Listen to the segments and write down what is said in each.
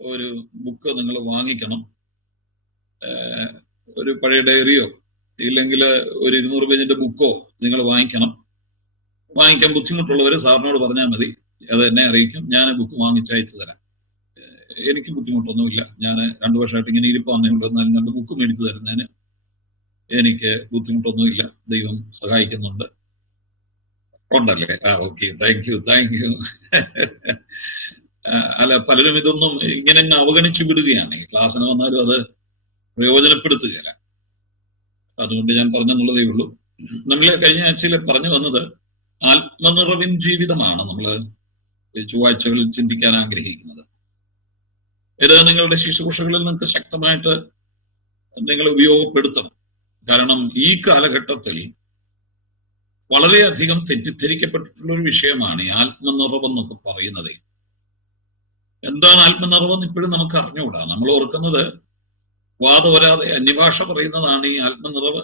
ഒരു ബുക്ക് നിങ്ങൾ വാങ്ങിക്കണം. ഒരു പഴയ ഡയറിയോ ഇല്ലെങ്കിൽ ഒരു 200 പേജിന്റെ ബുക്കോ നിങ്ങൾ വാങ്ങിക്കണം. വാങ്ങിക്കാൻ ബുദ്ധിമുട്ടുള്ളവർ സാറിനോട് പറഞ്ഞാൽ മതി, അത് എന്നെ അറിയിക്കും. ഞാൻ ബുക്ക് വാങ്ങിച്ചയച്ചു തരാം. എനിക്ക് ബുദ്ധിമുട്ടൊന്നുമില്ല. ഞാൻ 2 വർഷമായിട്ട് ഇങ്ങനെ ഇരിപ്പാന്നേ ഉള്ളൂ. എന്നാലും 2 ബുക്ക് മേടിച്ചു തരുന്നതിന് എനിക്ക് ബുദ്ധിമുട്ടൊന്നുമില്ല. ദൈവം സഹായിക്കുന്നുണ്ട്. ഉണ്ടല്ലേ? Okay, thank you. അല്ല, പലരും ഇതൊന്നും ഇങ്ങനെ അവഗണിച്ചു വിടുകയാണ്. ക്ലാസ്സിന് വന്നാലും അത് പ്രയോജനപ്പെടുത്തുകയില്ല. അതുകൊണ്ട് ഞാൻ പറഞ്ഞെന്നുള്ളതേ ഉള്ളൂ. നമ്മൾ കഴിഞ്ഞ ആഴ്ചയിൽ പറഞ്ഞു വന്നത് ആത്മനിറവിൻ ജീവിതമാണ് നമ്മൾ ചൊവ്വാഴ്ചകളിൽ ചിന്തിക്കാൻ ആഗ്രഹിക്കുന്നത്. ഇത് നിങ്ങളുടെ ശുശ്രൂഷകളിൽ നിങ്ങൾക്ക് ശക്തമായിട്ട് നിങ്ങൾ ഉപയോഗപ്പെടുത്തണം. കാരണം ഈ കാലഘട്ടത്തിൽ വളരെയധികം തെറ്റിദ്ധരിക്കപ്പെട്ടിട്ടുള്ള ഒരു വിഷയമാണ് ഈ ആത്മനിറവെന്നൊക്കെ പറയുന്നത്. എന്താണ് ആത്മനിറവെന്ന് ഇപ്പോഴും നമുക്ക് അറിഞ്ഞുകൂടാ. നമ്മൾ ഓർക്കുന്നത് വാദവരാതെ അന്യഭാഷ പറയുന്നതാണ് ഈ ആത്മനിറവ്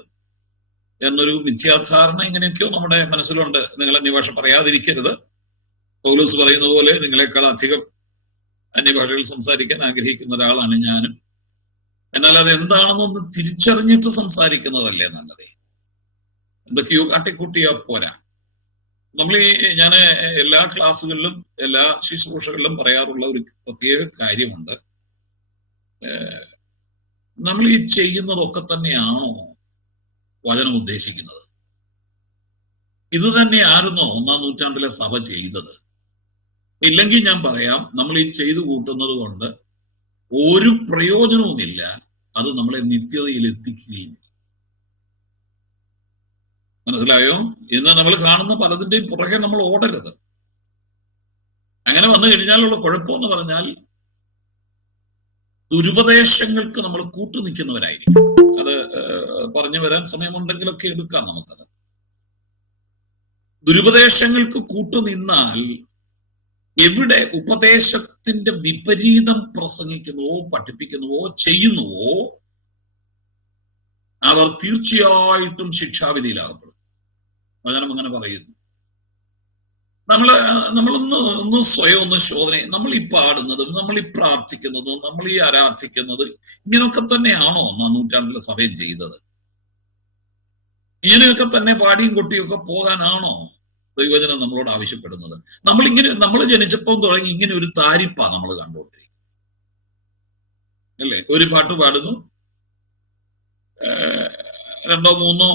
എന്നൊരു മിഥ്യാധാരണ ഇങ്ങനെയൊക്കെയോ നമ്മുടെ മനസ്സിലുണ്ട്. നിങ്ങൾ അന്യഭാഷ പറയാതിരിക്കരുത്. പൗലോസ് പറയുന്ന പോലെ നിങ്ങളെക്കാൾ അധികം അന്യഭാഷകൾ സംസാരിക്കാൻ ആഗ്രഹിക്കുന്ന ഒരാളാണ് ഞാനും. എന്നാൽ അത് എന്താണെന്നൊന്ന് തിരിച്ചറിഞ്ഞിട്ട് സംസാരിക്കുന്നതല്ലേ നല്ലത്. എന്തൊക്കെയോ കാട്ടിക്കൂട്ടിയാ പോരാ. ഞാൻ എല്ലാ ക്ലാസ്സുകളിലും എല്ലാ ശുശ്രൂഷകളിലും പറയാറുള്ള ഒരു പ്രത്യേക കാര്യമുണ്ട്. നമ്മൾ ഈ ചെയ്യുന്നതൊക്കെ തന്നെയാണോ വചനം ഉദ്ദേശിക്കുന്നത്? ഇത് തന്നെയായിരുന്നോ 1-ാം നൂറ്റാണ്ടിലെ സഭ ചെയ്തത്? ഇല്ലെങ്കിൽ ഞാൻ പറയാം, നമ്മൾ ഈ ചെയ്തു കൂട്ടുന്നത് കൊണ്ട് ഒരു പ്രയോജനവുമില്ല. അത് നമ്മളെ നിത്യതയിൽ എത്തിക്കുകയും. മനസ്സിലായോ? ഇന്ന് നമ്മൾ കാണുന്ന പലതിന്റെയും പുറകെ നമ്മൾ ഓടരുത്. അങ്ങനെ വന്നു കഴിഞ്ഞാലുള്ള കുഴപ്പമെന്ന് പറഞ്ഞാൽ ദുരുപദേശങ്ങൾക്ക് നമ്മൾ കൂട്ടുനിൽക്കുന്നവരായിരിക്കും. അത് പറഞ്ഞു വരാൻ സമയമുണ്ടെങ്കിലൊക്കെ എടുക്കാം നമുക്കത്. ദുരുപദേശങ്ങൾക്ക് കൂട്ടുനിന്നാൽ എവിടെ ഉപദേശത്തിന്റെ വിപരീതം പ്രസംഗിക്കുന്നുവോ പഠിപ്പിക്കുന്നുവോ ചെയ്യുന്നുവോ അവർ തീർച്ചയായിട്ടും ശിക്ഷാവിധിയിലാകപ്പെടും. വചനം അങ്ങനെ പറയുന്നു. നമ്മളൊന്ന് സ്വയം ഒന്ന് ശോധന. നമ്മൾ ഈ പാടുന്നതും നമ്മൾ ഈ പ്രാർത്ഥിക്കുന്നതും നമ്മൾ ഈ ആരാധിക്കുന്നത് ഇങ്ങനെയൊക്കെ തന്നെയാണോ 1-ാം നൂറ്റാണ്ടിലെ സഭയും ചെയ്തത്? ഇങ്ങനെയൊക്കെ തന്നെ പാടിയും കൊട്ടിയൊക്കെ പോകാനാണോ ദൈവജനം നമ്മളോട് ആവശ്യപ്പെടുന്നത്? നമ്മൾ ജനിച്ചപ്പം തുടങ്ങി ഇങ്ങനെ ഒരു താരിപ്പാ നമ്മൾ കണ്ടുകൊണ്ടിരിക്കും അല്ലേ? ഒരു പാട്ട് പാടുന്നു, 2-ഓ 3-ഓ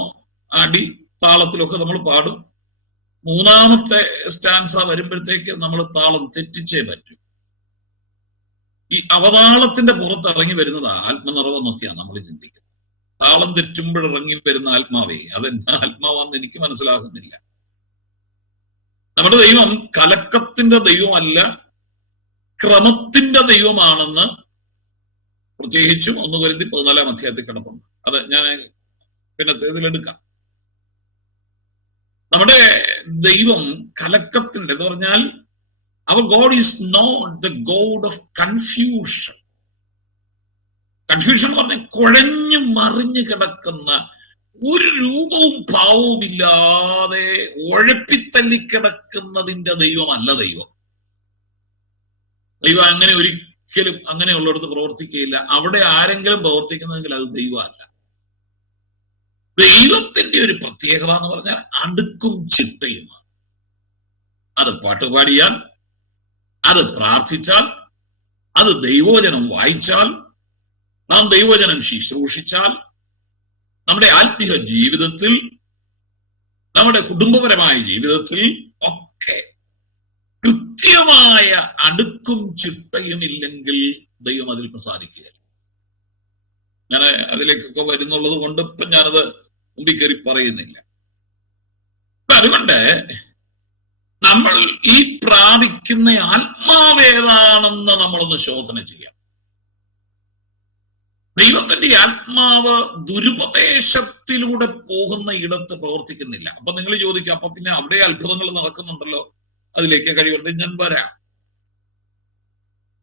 അടി താളത്തിലൊക്കെ നമ്മൾ പാടും. 3-ാമത്തെ സ്റ്റാൻസ വരുമ്പോഴത്തേക്ക് നമ്മൾ താളം തെറ്റിച്ചേ പറ്റും. ഈ അവതാളത്തിന്റെ പുറത്ത് ഇറങ്ങി വരുന്നത് ആത്മനിറവെന്നൊക്കെയാണ് നമ്മൾ ചിന്തിക്കുന്നത്. താളം തെറ്റുമ്പോഴിറങ്ങി വരുന്ന ആത്മാവേ, അതെന്താ ആത്മാവാന്ന് എനിക്ക് മനസ്സിലാകുന്നില്ല. നമ്മുടെ ദൈവം കലക്കത്തിന്റെ ദൈവമല്ല, ക്രമത്തിന്റെ ദൈവമാണെന്ന് പ്രത്യേകിച്ചും 1 കൊരിന്ത്യർ 14-ാം അധ്യായത്തിൽ കിടപ്പുണ്ട്. അത് ഞാൻ പിന്നത്തെ ഇതിലെടുക്കാം. നമ്മുടെ ദൈവം കലക്കത്തിന്റെ എന്ന് പറഞ്ഞാൽ അവർ God is not the God of confusion. Confusion എന്ന് പറഞ്ഞാൽ കുഴഞ്ഞു മറിഞ്ഞു കിടക്കുന്ന, ഒരു രൂപവും ഭാവവും ഇല്ലാതെ ഉഴപ്പിത്തല്ലിക്കിടക്കുന്നതിന്റെ ദൈവമല്ല ദൈവം. ദൈവം അങ്ങനെ ഒരിക്കലും അങ്ങനെയുള്ളിടത്ത് പ്രവർത്തിക്കുകയില്ല. അവിടെ ആരെങ്കിലും പ്രവർത്തിക്കുന്നെങ്കിൽ അത് ദൈവമല്ല. ദൈവത്തിന്റെ ഒരു പ്രത്യേകത എന്ന് പറഞ്ഞാൽ അടുക്കും ചിട്ടയുമാണ്. അത് പാട്ടുപാടിയാൽ, അത് പ്രാർത്ഥിച്ചാൽ, അത് ദൈവവചനം വായിച്ചാൽ, നാം ദൈവവചനം ശുശ്രൂഷിച്ചാൽ, നമ്മുടെ ആത്മീക ജീവിതത്തിൽ, നമ്മുടെ കുടുംബപരമായ ജീവിതത്തിൽ ഒക്കെ കൃത്യമായ അടുക്കും ചിട്ടയും ഇല്ലെങ്കിൽ ദൈവം അതിൽ പ്രസാദിക്കുക. ഞാൻ അതിലേക്കൊക്കെ വരുന്നുള്ളത് കൊണ്ട് ഇപ്പം ഞാനത് മുമ്പിൽ കയറി പറയുന്നില്ല. അതുകൊണ്ട് നമ്മൾ ഈ പ്രാപിക്കുന്ന ആത്മാവേതാണെന്ന് നമ്മളൊന്ന് ശോധന ചെയ്യാം. ദൈവത്തിന്റെ ആത്മാവ് ദുരുപദേശത്തിലൂടെ പോകുന്ന ഇടത്ത് പ്രവർത്തിക്കുന്നില്ല. അപ്പൊ നിങ്ങൾ ചോദിക്കും, അപ്പൊ പിന്നെ അവിടെ അത്ഭുതങ്ങൾ നടക്കുന്നുണ്ടല്ലോ, അതിലേക്ക് കഴിവുണ്ട്. ഞാൻ വരാം.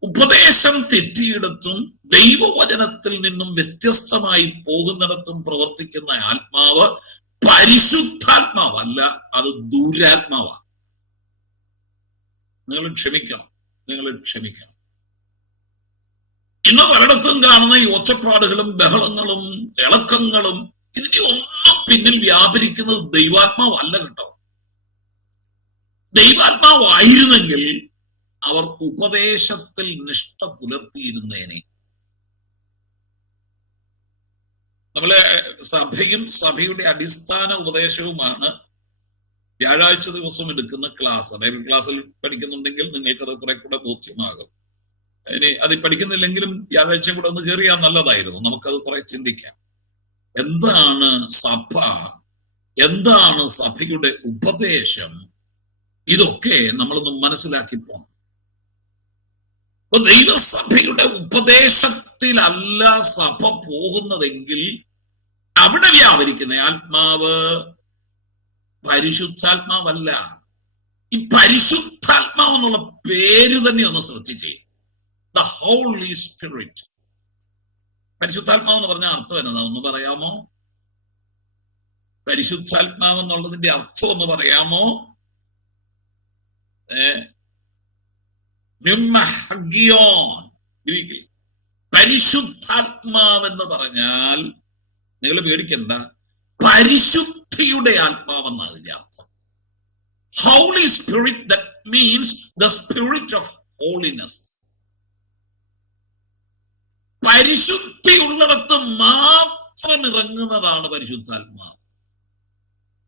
ഉപദേശം തെറ്റിയിടത്തും ദൈവവചനത്തിൽ നിന്നും വ്യത്യസ്തമായി പോകുന്നിടത്തും പ്രവർത്തിക്കുന്ന ആത്മാവ് പരിശുദ്ധാത്മാവല്ല, അത് ദുരാത്മാവാണ്. നിങ്ങൾ ക്ഷമിക്കണം. ഇന്ന് പലയിടത്തും കാണുന്ന ഈ ഒച്ചപ്പാടുകളും ബഹളങ്ങളും ഇളക്കങ്ങളും ഇതിന്റെ ഒന്നും പിന്നിൽ വ്യാപരിക്കുന്നത് ദൈവാത്മാവല്ല കേട്ടോ. ദൈവാത്മാവായിരുന്നെങ്കിൽ അവർ ഉപദേശത്തിൽ നിഷ്ഠ പുലർത്തിയിരുന്നേനെ. നമ്മളെ സഭയും സഭയുടെ അടിസ്ഥാന ഉപദേശവുമാണ് വ്യാഴാഴ്ച ദിവസം എടുക്കുന്ന ക്ലാസ്. ബൈബിൾ ക്ലാസ്സിൽ പഠിക്കുന്നുണ്ടെങ്കിൽ നിങ്ങൾക്കത് കുറെ കൂടെ ബോധ്യമാകും. ഇനി അത് പഠിക്കുന്നില്ലെങ്കിലും വ്യാഴാഴ്ച കൂടെ ഒന്ന് കയറിയാൽ നല്ലതായിരുന്നു. നമുക്കത് കുറെ ചിന്തിക്കാം. എന്താണ് സഭ, എന്താണ് സഭയുടെ ഉപദേശം, ഇതൊക്കെ നമ്മളൊന്ന് മനസ്സിലാക്കി പോകണം. അപ്പൊ ദൈവസഭയുടെ ഉപദേശത്തിലല്ല സഭ പോകുന്നതെങ്കിൽ അവിടെ വ്യാപരിക്കുന്ന ആത്മാവ് പരിശുദ്ധാത്മാവല്ല. ഈ പരിശുദ്ധാത്മാവ് എന്നുള്ള പേര് തന്നെ ഒന്ന് ശ്രദ്ധിച്ചേ. The holy spirit. പരിശുദ്ധാത്മാവ് എന്ന് പറഞ്ഞ അർത്ഥം എന്നതാ ഒന്ന് പറയാമോ? പരിശുദ്ധാത്മാവ് എന്നുള്ളതിന്റെ അർത്ഥം ഒന്ന് പറയാമോ? പരിശുദ്ധാത്മാവെന്ന് പറഞ്ഞാൽ നിങ്ങൾ പേടിക്കണ്ട, പരിശുദ്ധിയുടെ ആത്മാവെന്നാണ് ഇതിന്റെ അർത്ഥം. Holy spirit, that means the spirit of holiness. പരിശുദ്ധി ഉള്ളിടത്ത് മാത്രം ഇറങ്ങുന്നതാണ് പരിശുദ്ധാത്മാവ്.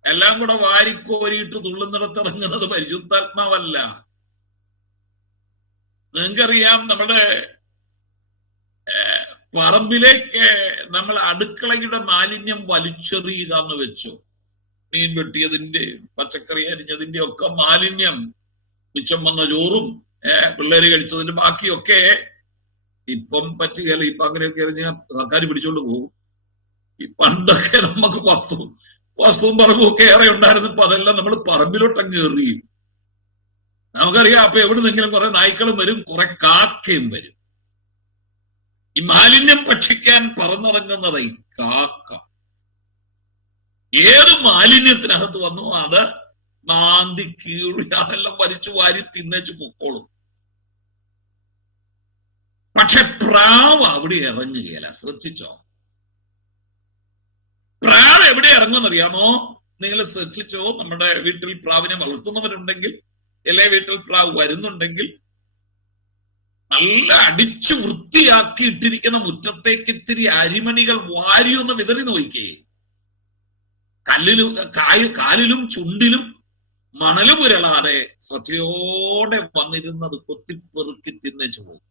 എല്ലാം കൂടെ വാരിക്കോരിയിട്ട് തുള്ളുന്നിടത്ത് ഇറങ്ങുന്നത് പരിശുദ്ധാത്മാവല്ല. നിങ്ങൾക്കറിയാം, നമ്മുടെ പറമ്പിലേക്ക് നമ്മൾ അടുക്കളയുടെ മാലിന്യം വലിച്ചെറിയുക എന്ന് വെച്ചു. മീൻ വെട്ടിയതിന്റെ, പച്ചക്കറി അരിഞ്ഞതിന്റെ ഒക്കെ മാലിന്യം, മിച്ചം വന്ന ചോറും പിള്ളേര് കഴിച്ചതിന്റെ ബാക്കിയൊക്കെ ഇപ്പം പറ്റുകയല്ല. ഇപ്പൊ അങ്ങനെയൊക്കെ എറിഞ്ഞ സർക്കാർ പിടിച്ചോണ്ട് പോകും. ഈ പണ്ടൊക്കെ നമുക്ക് വസ്തുവും പറമ്പും ഒക്കെ ഏറെ ഉണ്ടായിരുന്നപ്പോ അതെല്ലാം നമ്മൾ പറമ്പിലോട്ടങ്ങ് എറിയും. നമുക്കറിയാം, അപ്പൊ എവിടുന്നെങ്കിലും കുറെ നായ്ക്കളും വരും, കുറെ കാക്കയും വരും. ഈ മാലിന്യം ഭക്ഷിക്കാൻ പറന്നിറങ്ങുന്നത് ഈ കാക്ക. ഏത് മാലിന്യത്തിനകത്ത് വന്നു അത് മാന്തി കീറി അതെല്ലാം വലിച്ചു വാരി തിന്നേച്ച് പൊക്കോളും. പക്ഷെ പ്രാവ് അവിടെ ഇറങ്ങുകയില്ല. ശ്രദ്ധിച്ചോ? പ്രാവ് എവിടെ ഇറങ്ങുമെന്നറിയാമോ? നിങ്ങൾ ശ്രദ്ധിച്ചോ? നമ്മുടെ വീട്ടിൽ പ്രാവിനെ വളർത്തുന്നവരുണ്ടെങ്കിൽ, എല്ലാ വീട്ടിൽ പ്രാവ് വരുന്നുണ്ടെങ്കിൽ, നല്ല അടിച്ചു വൃത്തിയാക്കി ഇട്ടിരിക്കുന്ന മുറ്റത്തേക്ക് ഇത്തിരി അരിമണികൾ വാരിയൊന്ന് വിതറി നോക്കിയേ. കാലിലും ചുണ്ടിലും മണല് പുരളാതെ ശ്രദ്ധയോടെ വന്നിരുന്നത് കൊത്തിപ്പെറുക്കി തിന്നച്ചു പോകും.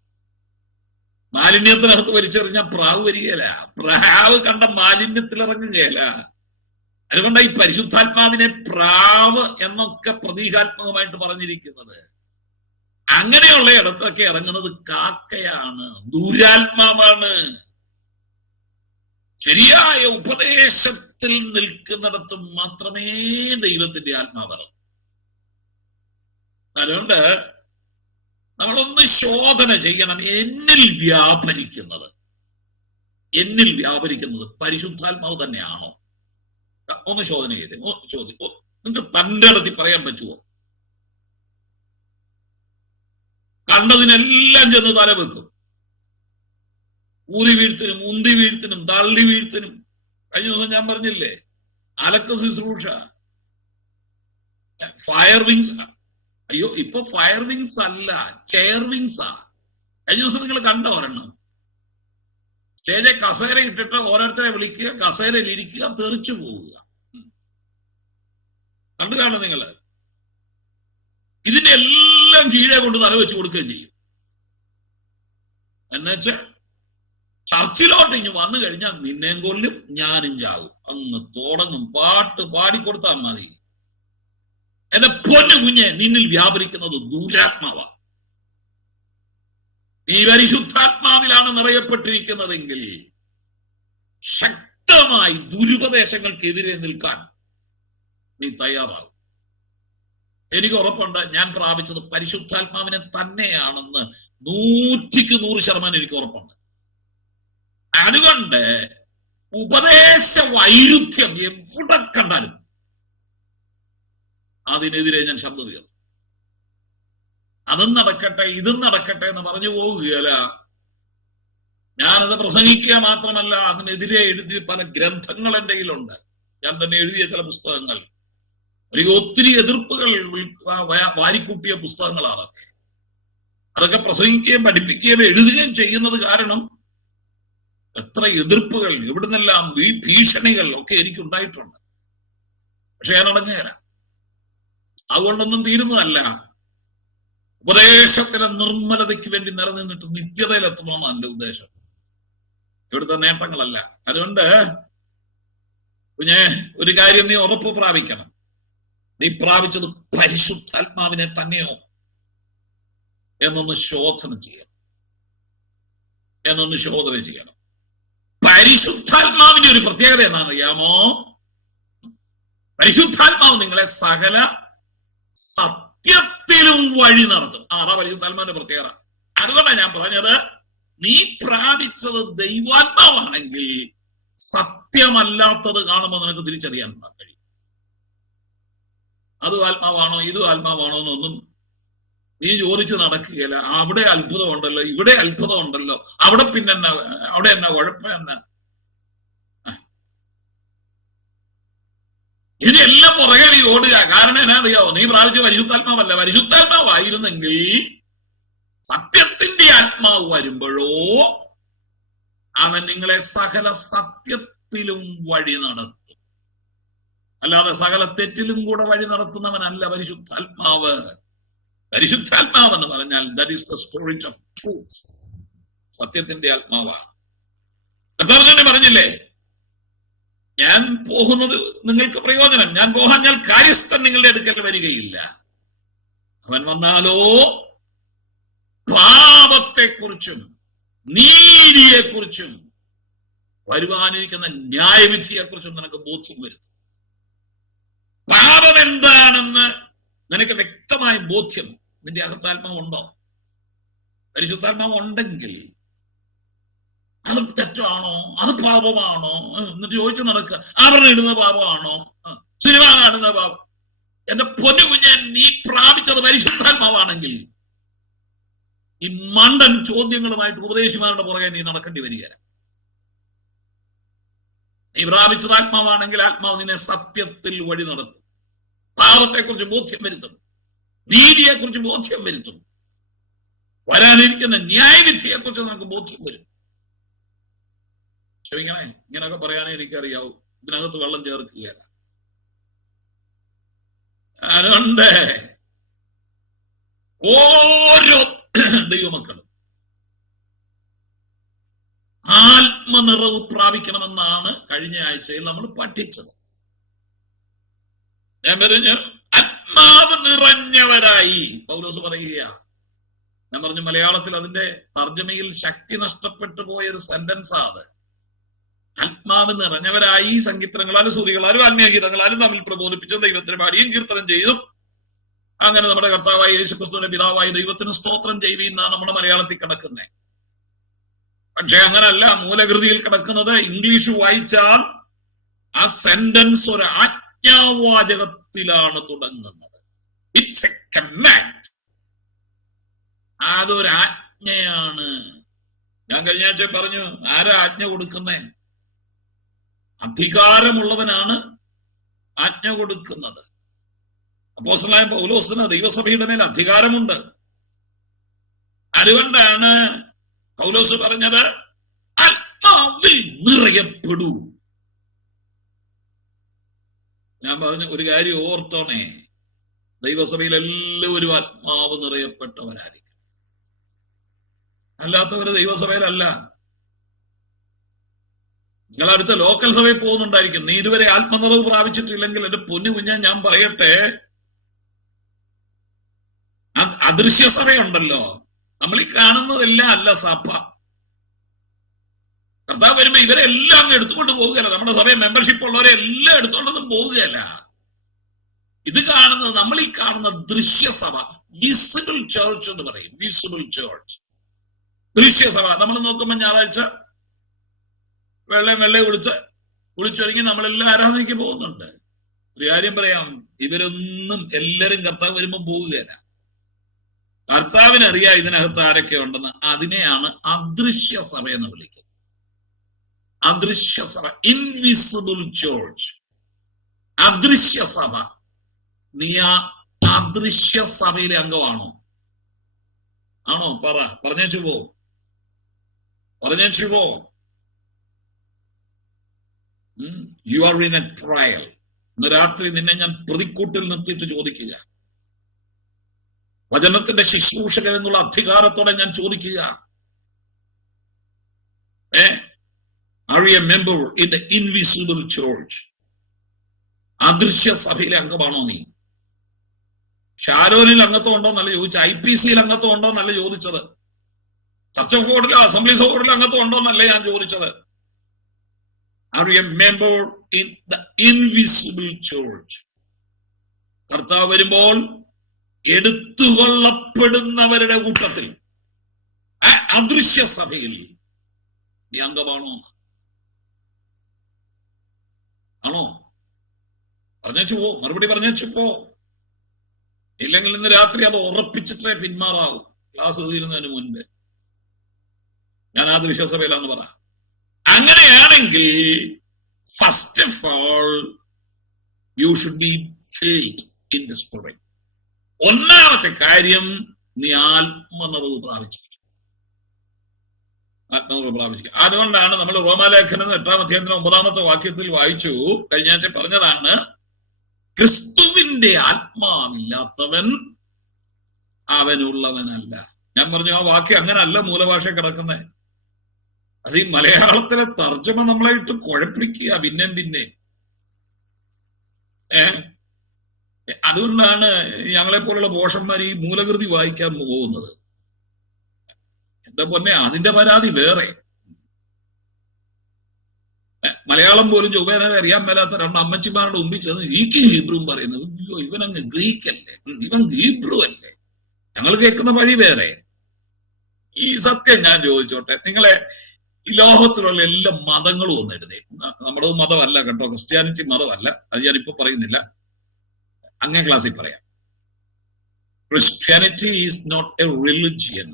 മാലിന്യത്തിനകത്ത് വലിച്ചെറിഞ്ഞ പ്രാവ് വരികയില്ല. പ്രാവ് കണ്ട മാലിന്യത്തിൽ ഇറങ്ങുകയില്ല. അതുകൊണ്ട് ഈ പരിശുദ്ധാത്മാവിനെ പ്രാവ് എന്നൊക്കെ പ്രതീകാത്മകമായിട്ട് പറഞ്ഞിരിക്കുന്നത്. അങ്ങനെയുള്ള ഇടത്തൊക്കെ ഇറങ്ങുന്നത് കാക്കയാണ്, ദുരാത്മാവാണ്. ശരിയായ ഉപദേശത്തിൽ നിൽക്കുന്നിടത്ത് മാത്രമേ ദൈവത്തിന്റെ ആത്മാവ് ഇറങ്ങൂ. അതുകൊണ്ട് നമ്മളൊന്ന് ശോധന ചെയ്യണം. എന്നിൽ വ്യാപരിക്കുന്നത് പരിശുദ്ധാത്മാവ് തന്നെയാണോ? ഒന്ന് ശോധന ചെയ്തേ. ചോദിക്കോ, നിങ്ങൾക്ക് തന്റെ അടുത്ത് പറയാൻ പറ്റുമോ? കണ്ടതിനെല്ലാം ചെന്ന് തല വെക്കും. ഊരി വീഴ്ത്തിനും ഉന്തി വീഴ്ത്തിനും തള്ളി വീഴ്ത്തിനും. കഴിഞ്ഞ ദിവസം ഞാൻ പറഞ്ഞില്ലേ, അലക്ക ശുശ്രൂഷ, ഫയർ വിങ്സ്. അയ്യോ, ഇപ്പൊ ഫയർ വിങ്സ് അല്ല, ചെയർ വിങ്സാ. കഴിഞ്ഞ ദിവസം നിങ്ങൾ കണ്ട ഒരെണ്ണം, സ്റ്റേജിൽ കസേര ഇട്ടിട്ട് ഓരോരുത്തരെ വിളിക്കുക, കസേരയിൽ ഇരിക്കുക, തെറിച്ചു പോവുക. കണ്ടു കാണും നിങ്ങള്. ഇതിന്റെ എല്ലാം കീഴെ കൊണ്ട് തല വെച്ച് കൊടുക്കുകയും ചെയ്യും. എന്നുവെച്ചാൽ ചർച്ചിലോട്ട് ഇനി വന്നു കഴിഞ്ഞാൽ നിന്നെയും കൊല്ലും, ഞാനും ചാവും. അങ്ങ് തുടങ്ങും. പാട്ട് പാടിക്കൊടുത്താൽ മതി. എന്റെ പൊന്നു കുഞ്ഞെ, നിന്നിൽ വ്യാപരിക്കുന്നത് ദുരാത്മാവാ. നീ പരിശുദ്ധാത്മാവിലാണ് നിറയപ്പെട്ടിരിക്കുന്നതെങ്കിൽ ശക്തമായി ദുരുപദേശങ്ങൾക്കെതിരെ നിൽക്കാൻ നീ തയ്യാറാകും. എനിക്ക് ഉറപ്പുണ്ട്, ഞാൻ പ്രാപിച്ചത് പരിശുദ്ധാത്മാവിനെ തന്നെയാണെന്ന് 100% എനിക്ക് ഉറപ്പുണ്ട്. അതുകൊണ്ട് ഉപദേശ വൈരുദ്ധ്യം എവിടെ കണ്ടാലും അതിനെതിരെ ഞാൻ ശബ്ദം ഉയർത്തും. അതും നടക്കട്ടെ ഇതും നടക്കട്ടെ എന്ന് പറഞ്ഞു പോവുകയല്ല. ഞാനത് പ്രസംഗിക്കുക മാത്രമല്ല, അതിനെതിരെ എഴുതിയ പല ഗ്രന്ഥങ്ങൾ എൻ്റെ കയ്യിലുണ്ട്. ഞാൻ തന്നെ എഴുതിയ ചില പുസ്തകങ്ങൾ, ഒത്തിരി എതിർപ്പുകൾ വാരിക്കൂട്ടിയ പുസ്തകങ്ങളാണ്. അതൊക്കെ പ്രസംഗിക്കുകയും പഠിപ്പിക്കുകയും എഴുതുകയും ചെയ്യുന്നത് കാരണം എത്ര എതിർപ്പുകൾ, എവിടുന്നെല്ലാം ഭീഷണികൾ ഒക്കെ എനിക്കുണ്ടായിട്ടുണ്ട്. പക്ഷെ ഞാൻ അടങ്ങുകയില്ല. അതുകൊണ്ടൊന്നും തീരുന്നതല്ല. ഉപദേശത്തിന്റെ നിർമ്മലതയ്ക്ക് വേണ്ടി നിലനിന്നിട്ട് നിത്യതയിലെത്തണമെന്നാണ് എന്റെ ഉദ്ദേശം, ഇവിടുത്തെ നേട്ടങ്ങളല്ല. അതുകൊണ്ട് കുഞ്ഞെ, ഒരു കാര്യം നീ ഉറപ്പ് പ്രാപിക്കണം. നീ പ്രാപിച്ചത് പരിശുദ്ധാത്മാവിനെ തന്നെയോ എന്നൊന്ന് ശോധന ചെയ്യണം. പരിശുദ്ധാത്മാവിന്റെ ഒരു പ്രത്യേകത എന്നാണ് അറിയാമോ? പരിശുദ്ധാത്മാവ് നിങ്ങളെ സകല സത്യത്തിലും വഴി നടത്തും. അതാ പരിശുദ്ധാത്മാവിന്റെ പ്രത്യേകത. അതുകൊണ്ടാണ് ഞാൻ പറഞ്ഞത്, നീ പ്രാപിച്ചത് ദൈവാത്മാവാണെങ്കിൽ സത്യമല്ലാത്തത് കാണുമ്പോൾ നിനക്ക് തിരിച്ചറിയാൻ കഴിയും. അതും ആത്മാവാണോ ഇതും ആത്മാവാണോ എന്നൊന്നും നീ ചോദിച്ച് നടക്കുകയില്ല. അവിടെ അത്ഭുതം ഉണ്ടല്ലോ, ഇവിടെ അത്ഭുതം ഉണ്ടല്ലോ, അവിടെ പിന്നെ അവിടെ എന്നാ കുഴപ്പം എന്നാ? ഇതെല്ലാം പുറകെ നീ ഓടുക. കാരണം എന്നാ അറിയാവോ? നീ പ്രാപിച്ച പരിശുദ്ധാത്മാവല്ല. പരിശുദ്ധാത്മാവായിരുന്നെങ്കിൽ സത്യത്തിന്റെ ആത്മാവ് വരുമ്പോഴോ അവൻ നിങ്ങളെ സകല സത്യത്തിലും വഴി നടത്തും. അല്ലാതെ സകല തെറ്റിലും കൂടെ വഴി നടത്തുന്നവനല്ല പരിശുദ്ധാത്മാവ്. പരിശുദ്ധാത്മാവ് എന്ന് പറഞ്ഞാൽ that is the spirit of truth. സത്യത്തിന്റെ ആത്മാവാണ്. കർത്താവ് തന്നെ പറഞ്ഞില്ലേ, ഞാൻ പോകുന്നത് നിങ്ങൾക്ക് പ്രയോജനം, ഞാൻ പോകാഞ്ഞാൽ കാര്യസ്ഥൻ നിങ്ങളുടെ അടുക്കൽ വരികയില്ല. അവൻ വന്നാലോ പാപത്തെക്കുറിച്ചും നീതിയെക്കുറിച്ചും വരുവാനിരിക്കുന്ന ന്യായവിധിയെക്കുറിച്ചും നിനക്ക് ബോധ്യം വരുത്തും. പാപം എന്താണെന്ന് നിനക്ക് വ്യക്തമായ ബോധ്യം നിന്റെ അകത്താത്മാവ് ഉണ്ടോ? പരിശുദ്ധാത്മാവ് ഉണ്ടെങ്കിൽ അത് തെറ്റാണോ, അത് പാപമാണോ എന്നിട്ട് ചോദിച്ചു നടക്കുക. ആഭരണം ഇടുന്ന പാപമാണോ, സിനിമ കാണുന്ന പാപം? എന്റെ പൊന്നു കുഞ്ഞൻ, നീ പ്രാപിച്ചത് പരിശുദ്ധാത്മാവാണെങ്കിൽ ഈ മണ്ടൻ ചോദ്യങ്ങളുമായിട്ട് ഉപദേശിമാരുടെ പുറകെ നീ നടക്കേണ്ടി വരിക. നീ പ്രാപിച്ചത് ആത്മാവാണെങ്കിൽ ആത്മാവ് നിന്നെ സത്യത്തിൽ വഴി നടത്തും. പാപത്തെക്കുറിച്ച് ബോധ്യം വരുത്തും, നീതിയെക്കുറിച്ച് ബോധ്യം വരുത്തും, വരാനിരിക്കുന്ന ന്യായവിധിയെക്കുറിച്ച് നമുക്ക് ബോധ്യം വരും. ക്ഷമിക്കണേ, ഇങ്ങനെയൊക്കെ പറയാനേ എനിക്കറിയാവൂ. ഇതിനകത്ത് വെള്ളം ചേർക്കുകയല്ല. അതുകൊണ്ട് ഓരോ ദൈവമക്കളും ആത്മനിറവ് പ്രാപിക്കണമെന്നാണ് കഴിഞ്ഞ ആഴ്ചയിൽ നമ്മൾ പഠിച്ചത്. ഞാൻ പറഞ്ഞു, ആത്മാവ് നിറഞ്ഞവരായി പൗലോസ് പറയുക. ഞാൻ പറഞ്ഞു, മലയാളത്തിൽ അതിന്റെ തർജ്ജമയിൽ ശക്തി നഷ്ടപ്പെട്ടു പോയൊരു സെന്റൻസാ അത്. ആത്മാവ് നിറഞ്ഞവരായി സങ്കീർത്തനങ്ങളാലും സ്തുതികളാലും ആത്മീയഗീതങ്ങളാലും തമ്മിൽ പ്രബോധിപ്പിച്ച ദൈവത്തിന് പാടിയും കീർത്തനം ചെയ്തും അങ്ങനെ നമ്മുടെ കർത്താവായ യേശുക്രിസ്തുവിന്റെ പിതാവായ ദൈവത്തിന് സ്തോത്രം ചെയ്യുന്നതാണ് നമ്മുടെ മലയാളത്തിൽ കിടക്കുന്നത്. പക്ഷെ അങ്ങനല്ല മൂലകൃതിയിൽ കിടക്കുന്നത്. ഇംഗ്ലീഷ് വായിച്ചാൽ ആ സെന്റൻസ് ഒരു ആജ്ഞാവാചകത്തിലാണ് തുടങ്ങുന്നത്. It's A command. അതൊരു ആജ്ഞയാണ്. ഞാൻ കഴിഞ്ഞ ആഴ്ച പറഞ്ഞു, ആരാ ആജ്ഞ കൊടുക്കുന്നേ? അധികാരമുള്ളവനാണ് ആജ്ഞ കൊടുക്കുന്നത്. അപ്പോസ്തലനായ പൗലോസിന് ദൈവസഭയുടെ മേൽ അധികാരമുണ്ട്. അതുകൊണ്ടാണ് പൗലോസ് പറഞ്ഞത്, ആത്മാവിൽ നിറയപ്പെടൂ. ഞാൻ പറഞ്ഞ ഒരു കാര്യം ഓർത്തോണേ, ദൈവസഭയിൽ എല്ലാവരും ആത്മാവ് നിറയപ്പെട്ടവരായിരിക്കും. അല്ലാത്തവര് ദൈവസഭയിലല്ല. നിങ്ങൾ അടുത്ത ലോക്കൽ സഭയിൽ പോകുന്നുണ്ടായിരിക്കും. നീ ഇതുവരെ ആത്മനിറവ് പ്രാപിച്ചിട്ടില്ലെങ്കിൽ എന്റെ പൊന്നു കുഞ്ഞാൻ ഞാൻ പറയട്ടെ, അദൃശ്യ സഭയുണ്ടല്ലോ, നമ്മൾ ഈ കാണുന്നതെല്ലാം അല്ല സഭ. കർത്താവ് വരുമ്പോ ഇവരെല്ലാം അങ്ങ് എടുത്തുകൊണ്ട് പോകുകയല്ല. നമ്മുടെ സഭയിൽ മെമ്പർഷിപ്പ് ഉള്ളവരെ എല്ലാം എടുത്തുകൊണ്ടൊന്നും പോകുകയല്ല. ഇത് കാണുന്നത്, നമ്മൾ ഈ കാണുന്ന ദൃശ്യസഭ, വിസിബിൾ ചേർച്ച് എന്ന് പറയും. വിസിബിൾ ചേർച്ച്, ദൃശ്യസഭ. നമ്മൾ നോക്കുമ്പോൾ ഞായറാഴ്ച വെള്ള വിളിച്ചൊരുങ്ങി നമ്മളെല്ലാം ആരാധനയ്ക്ക് പോകുന്നുണ്ട്. ഒരു കാര്യം പറയാം, ഇവരൊന്നും എല്ലാരും കർത്താവ് വരുമ്പോ പോവുകയല്ല. കർത്താവിനറിയാം ഇതിനകത്ത് ആരൊക്കെ ഉണ്ടെന്ന്. അതിനെയാണ് അദൃശ്യ സഭ എന്ന് വിളിക്കുന്നത്. അദൃശ്യ സഭ, ഇൻവിസിബിൾ ചർച്ച്, അദൃശ്യ സഭ. നീ ആ അദൃശ്യ സഭയിലെ അംഗമാണോ? ആണോ? പറഞ്ഞേച്ചു പോ. You are in A trial. ഇന്ന് രാത്രി നിന്നെ ഞാൻ പ്രതിക്കൂട്ടിൽ നിർത്തിയിട്ട് ചോദിക്കുക, വചനത്തിന്റെ ശുശ്രൂഷകൻ എന്നുള്ള അധികാരത്തോടെ ഞാൻ ചോദിക്കുക, are you a member in the invisible church? അദൃശ്യ സഭയിലെ അംഗമാണോ നീ? ഷാരോനിൽ അംഗത്വം ഉണ്ടോ എന്നല്ല ചോദിച്ചത്, IPCയിൽ അംഗത്വം ഉണ്ടോ എന്നല്ല ചോദിച്ചത്, ചർച്ച് ഓഫ് ഗോഡിലോ അസംബ്ലീസ് ഓഫ് ഗോഡിലോ അംഗത്വം ഉണ്ടോ എന്നല്ല ഞാൻ ചോദിച്ചത്. Are you a member in the invisible church? കർത്താവ് വരുമ്പോൾ എടുത്തുകൊള്ളപ്പെടുന്നവരുടെ കൂട്ടത്തിൽ അദൃശ്യ സഭയിൽ നീ അംഗമാണോ? ആണോ? പറഞ്ഞേച്ചു പോ, മറുപടി പറഞ്ഞേച്ചു പോ. ഇല്ലെങ്കിൽ ഇന്ന് രാത്രി അത് ഉറപ്പിച്ചിട്ടേ പിന്മാറാവും. ക്ലാസ് തീരുന്നതിന് മുൻപ് ഞാൻ അദൃശ്യ സഭയിലാന്ന് പറ. അങ്ങനെയാണെങ്കിൽ first of all U should be filled in the spirit. ഒന്നാമത്തെ കാര്യം, നീ ആത്മനിറവ് പ്രാപിച്ചിരിക്കും. അതുകൊണ്ടാണ് നമ്മൾ റോമാലേഖനം 8-ാം അധ്യായത്തിന്റെ 9-ാമത്തെ വാക്യത്തിൽ വായിച്ചു, കഴിഞ്ഞ ആഴ്ച പറഞ്ഞതാണ്, ക്രിസ്തുവിന്റെ ആത്മാവില്ലാത്തവൻ അവനുള്ളവനല്ല. ഞാൻ പറഞ്ഞു ആ വാക്യം അങ്ങനല്ല മൂലഭാഷ കിടക്കുന്നേ. അത് ഈ മലയാളത്തിലെ തർജ്ജമ നമ്മളെ ഇട്ട് കുഴപ്പിക്കുക പിന്നെ. അതുകൊണ്ടാണ് ഞങ്ങളെ പോലുള്ള പോഷന്മാർ ഈ മൂലകൃതി വായിക്കാൻ പോകുന്നത്. എന്റെ പൊന്നെ, അതിന്റെ പരാതി വേറെ. മലയാളം പോലും ചൊവ്വേനെ അറിയാൻ മേലാത്ത 2 അമ്മച്ചിമാരുടെ മുമ്പിൽ ചെന്ന് ഈക്ക് ഹീബ്രുവും പറയുന്നത്, അയ്യോ ഇവനങ്ങ് ഗ്രീക്ക് അല്ലേ, ഇവൻ ഹീബ്രു അല്ലേ. ഞങ്ങൾ കേൾക്കുന്ന വഴി വേറെ. ഈ സത്യം ഞാൻ ചോദിച്ചോട്ടെ, നിങ്ങളെ ഈ ലോകത്തിലുള്ള എല്ലാ മതങ്ങളും ഒന്ന് എഴുതേ. നമ്മുടെ മതമല്ല കേട്ടോ, ക്രിസ്ത്യാനിറ്റി മതമല്ല, അത് ഞാനിപ്പോ പറയുന്നില്ല, അങ്ങേ ക്ലാസ്സിൽ പറയാം. Christianity is not a religion.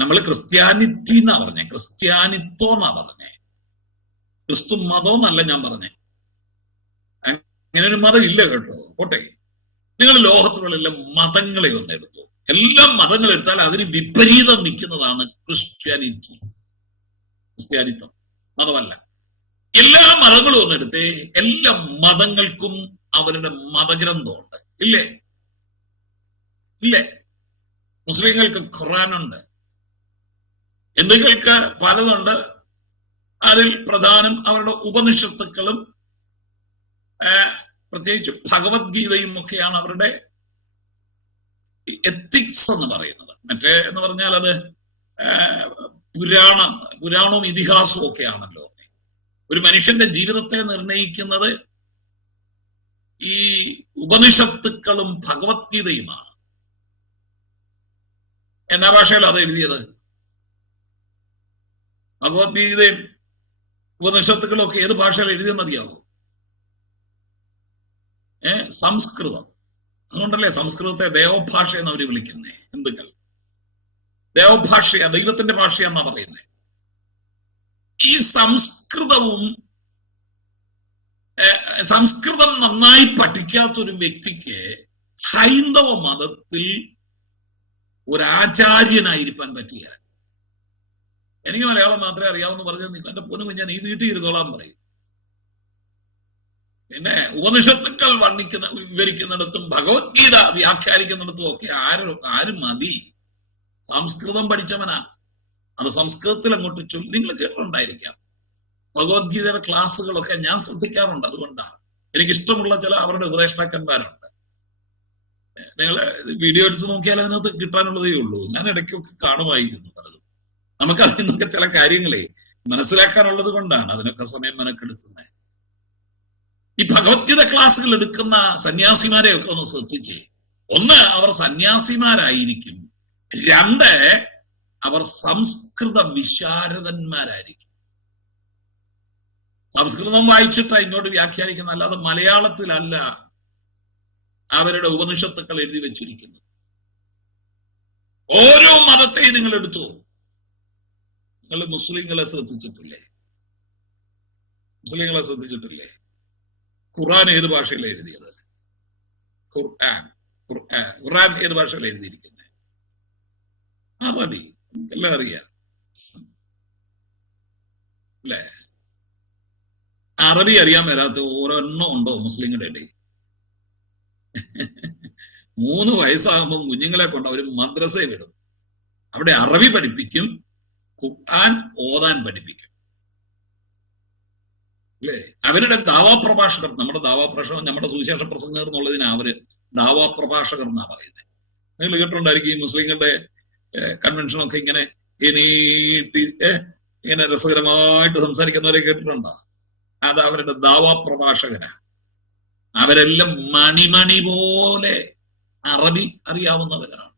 നമ്മൾ ക്രിസ്ത്യാനിറ്റി എന്നാ പറഞ്ഞേ, ക്രിസ്ത്യാനിത്വം എന്നാ പറഞ്ഞേ, ക്രിസ്തു മതം എന്നല്ല ഞാൻ പറഞ്ഞേ. അങ്ങനെ ഒരു മതം ഇല്ല കേട്ടോ. പോട്ടെ, നിങ്ങൾ ലോകത്തിലുള്ള എല്ലാ മതങ്ങളെ ഒന്ന് എടുത്തു. എല്ലാ മതങ്ങൾ എടുത്താൽ അതിന് വിപരീതം നിൽക്കുന്നതാണ് ക്രിസ്ത്യാനിത്വം, മതമല്ല. എല്ലാ മതങ്ങളും ഒന്ന് എടുത്തേ, എല്ലാ മതങ്ങൾക്കും അവരുടെ മതഗ്രന്ഥമുണ്ട്, ഇല്ലേ? മുസ്ലിങ്ങൾക്ക് ഖുർആനുണ്ട്, ഹിന്ദുക്കൾക്ക് പലതുണ്ട്. അതിൽ പ്രധാനം അവരുടെ ഉപനിഷത്തുക്കളും പ്രത്യേകിച്ച് ഭഗവത്ഗീതയും ഒക്കെയാണ് അവരുടെ എത്തിക്സ് എന്ന് പറയുന്നത്. മറ്റേ എന്ന് പറഞ്ഞാൽ അത് പുരാണവും ഇതിഹാസവും ഒക്കെ ആണല്ലോ. ഒരു മനുഷ്യന്റെ ജീവിതത്തെ നിർണയിക്കുന്നത് ഈ ഉപനിഷത്തുക്കളും ഭഗവത്ഗീതയുമാണ്. എന്നാ ഭാഷയിലാണ് അത് എഴുതിയത്? ഭഗവത്ഗീതയും ഉപനിഷത്തുക്കളും ഒക്കെ ഏത് ഭാഷയിൽ എഴുതിയെന്നറിയാവോ? സംസ്കൃതം. അതുകൊണ്ടല്ലേ സംസ്കൃതത്തെ ദേവഭാഷ എന്ന് അവർ വിളിക്കുന്നേ. ഹിന്ദുക്കൾ ദേവഭാഷയാ, ദൈവത്തിന്റെ ഭാഷയാന്നാ പറയുന്നത്. ഈ സംസ്കൃതം നന്നായി പഠിക്കാത്തൊരു വ്യക്തിക്ക് ഹൈന്ദവ മതത്തിൽ ഒരാചാര്യനായിരിക്കാൻ പറ്റിയ, എനിക്ക് മലയാളം മാത്രമേ അറിയാവൂന്ന് പറഞ്ഞാൽ എന്റെ പൊന്നും ഞാൻ ഈ വീട്ടിൽ ഇരുന്നോളാൻ പറയും. പിന്നെ ഉപനിഷത്തുക്കൾ വിവരിക്കുന്നിടത്തും ഭഗവത്ഗീത വ്യാഖ്യാനിക്കുന്നിടത്തും ഒക്കെ ആരും മതി. സംസ്കൃതം പഠിച്ചവനാ. അത് സംസ്കൃതത്തിൽ അങ്ങോട്ട് നിങ്ങൾ കേട്ടിട്ടുണ്ടായിരിക്കാം. ഭഗവത്ഗീതയുടെ ക്ലാസ്സുകളൊക്കെ ഞാൻ ശ്രദ്ധിക്കാറുണ്ട്. അതുകൊണ്ടാണ് എനിക്കിഷ്ടമുള്ള ചില അവരുടെ ഉപദേഷ്ടാക്കന്മാരുണ്ട്. നിങ്ങൾ വീഡിയോ എടുത്ത് നോക്കിയാൽ അതിനകത്ത് കിട്ടാനുള്ളതേ ഉള്ളൂ. ഞാൻ ഇടയ്ക്കൊക്കെ കാണുമായിരുന്നു പലതും. നമുക്ക് അതിൽ നിന്നൊക്കെ ചില കാര്യങ്ങളെ മനസ്സിലാക്കാനുള്ളത് കൊണ്ടാണ് അതിനൊക്കെ സമയം മെനക്കെടുത്തുന്നത്. ഈ ഭഗവത്ഗീത ക്ലാസ്സുകൾ എടുക്കുന്ന സന്യാസിമാരെ ഒക്കെ ഒന്ന് ശ്രദ്ധിച്ചേ. ഒന്ന്, അവർ സന്യാസിമാരായിരിക്കും. 2, അവർ സംസ്കൃത വിശാരദന്മാരായിരിക്കും. സംസ്കൃതം വായിച്ചിട്ടാ ഇങ്ങോട്ട് വ്യാഖ്യാനിക്കുന്ന, അല്ലാതെ മലയാളത്തിലല്ല അവരുടെ ഉപനിഷത്തുക്കൾ എഴുതി വെച്ചിരിക്കുന്നത്. ഓരോ മതത്തെയും നിങ്ങൾ എടുത്തു. നിങ്ങൾ മുസ്ലിങ്ങളെ ശ്രദ്ധിച്ചിട്ടില്ലേ? മുസ്ലിങ്ങളെ ശ്രദ്ധിച്ചിട്ടില്ലേ? ഖുർആൻ ഏത് ഭാഷയിലാണ് എഴുതിയത്? ഖുർആൻ ഏത് ഭാഷയിലാണ് എഴുതിയിരിക്കുന്നത്? അറബി. നമുക്കെല്ലാം അറിയാം അല്ലേ? അറബി അറിയാൻ വരാത്ത ഒരെണ്ണം ഉണ്ടോ മുസ്ലിങ്ങളുടെ ഇടയിൽ? 3 വയസ്സാകുമ്പോൾ കുഞ്ഞുങ്ങളെ കൊണ്ട് അവർ മദ്രസയിൽ വിടും. അവിടെ അറബി പഠിപ്പിക്കും, ഖുർആൻ ഓതാൻ പഠിപ്പിക്കും അല്ലേ? അവരുടെ ദാവാപ്രഭാഷകർ, നമ്മുടെ ദാവാപ്രഭാഷകർ, നമ്മുടെ സുവിശേഷ പ്രസംഗർ എന്നുള്ളതിന് അവര് ദാവാപ്രഭാഷകർ എന്നാ പറയുന്നത്. നിങ്ങൾ കേട്ടിട്ടുണ്ടായിരിക്കും ഈ മുസ്ലിങ്ങളുടെ കൺവെൻഷനൊക്കെ ഇങ്ങനെ നീട്ടി ഇങ്ങനെ രസകരമായിട്ട് സംസാരിക്കുന്നവരെ കേട്ടിട്ടുണ്ടോ? അത് അവരുടെ ദാവാപ്രഭാഷകരാ. അവരെല്ലാം മണിമണി പോലെ അറബി അറിയാവുന്നവരാണ്.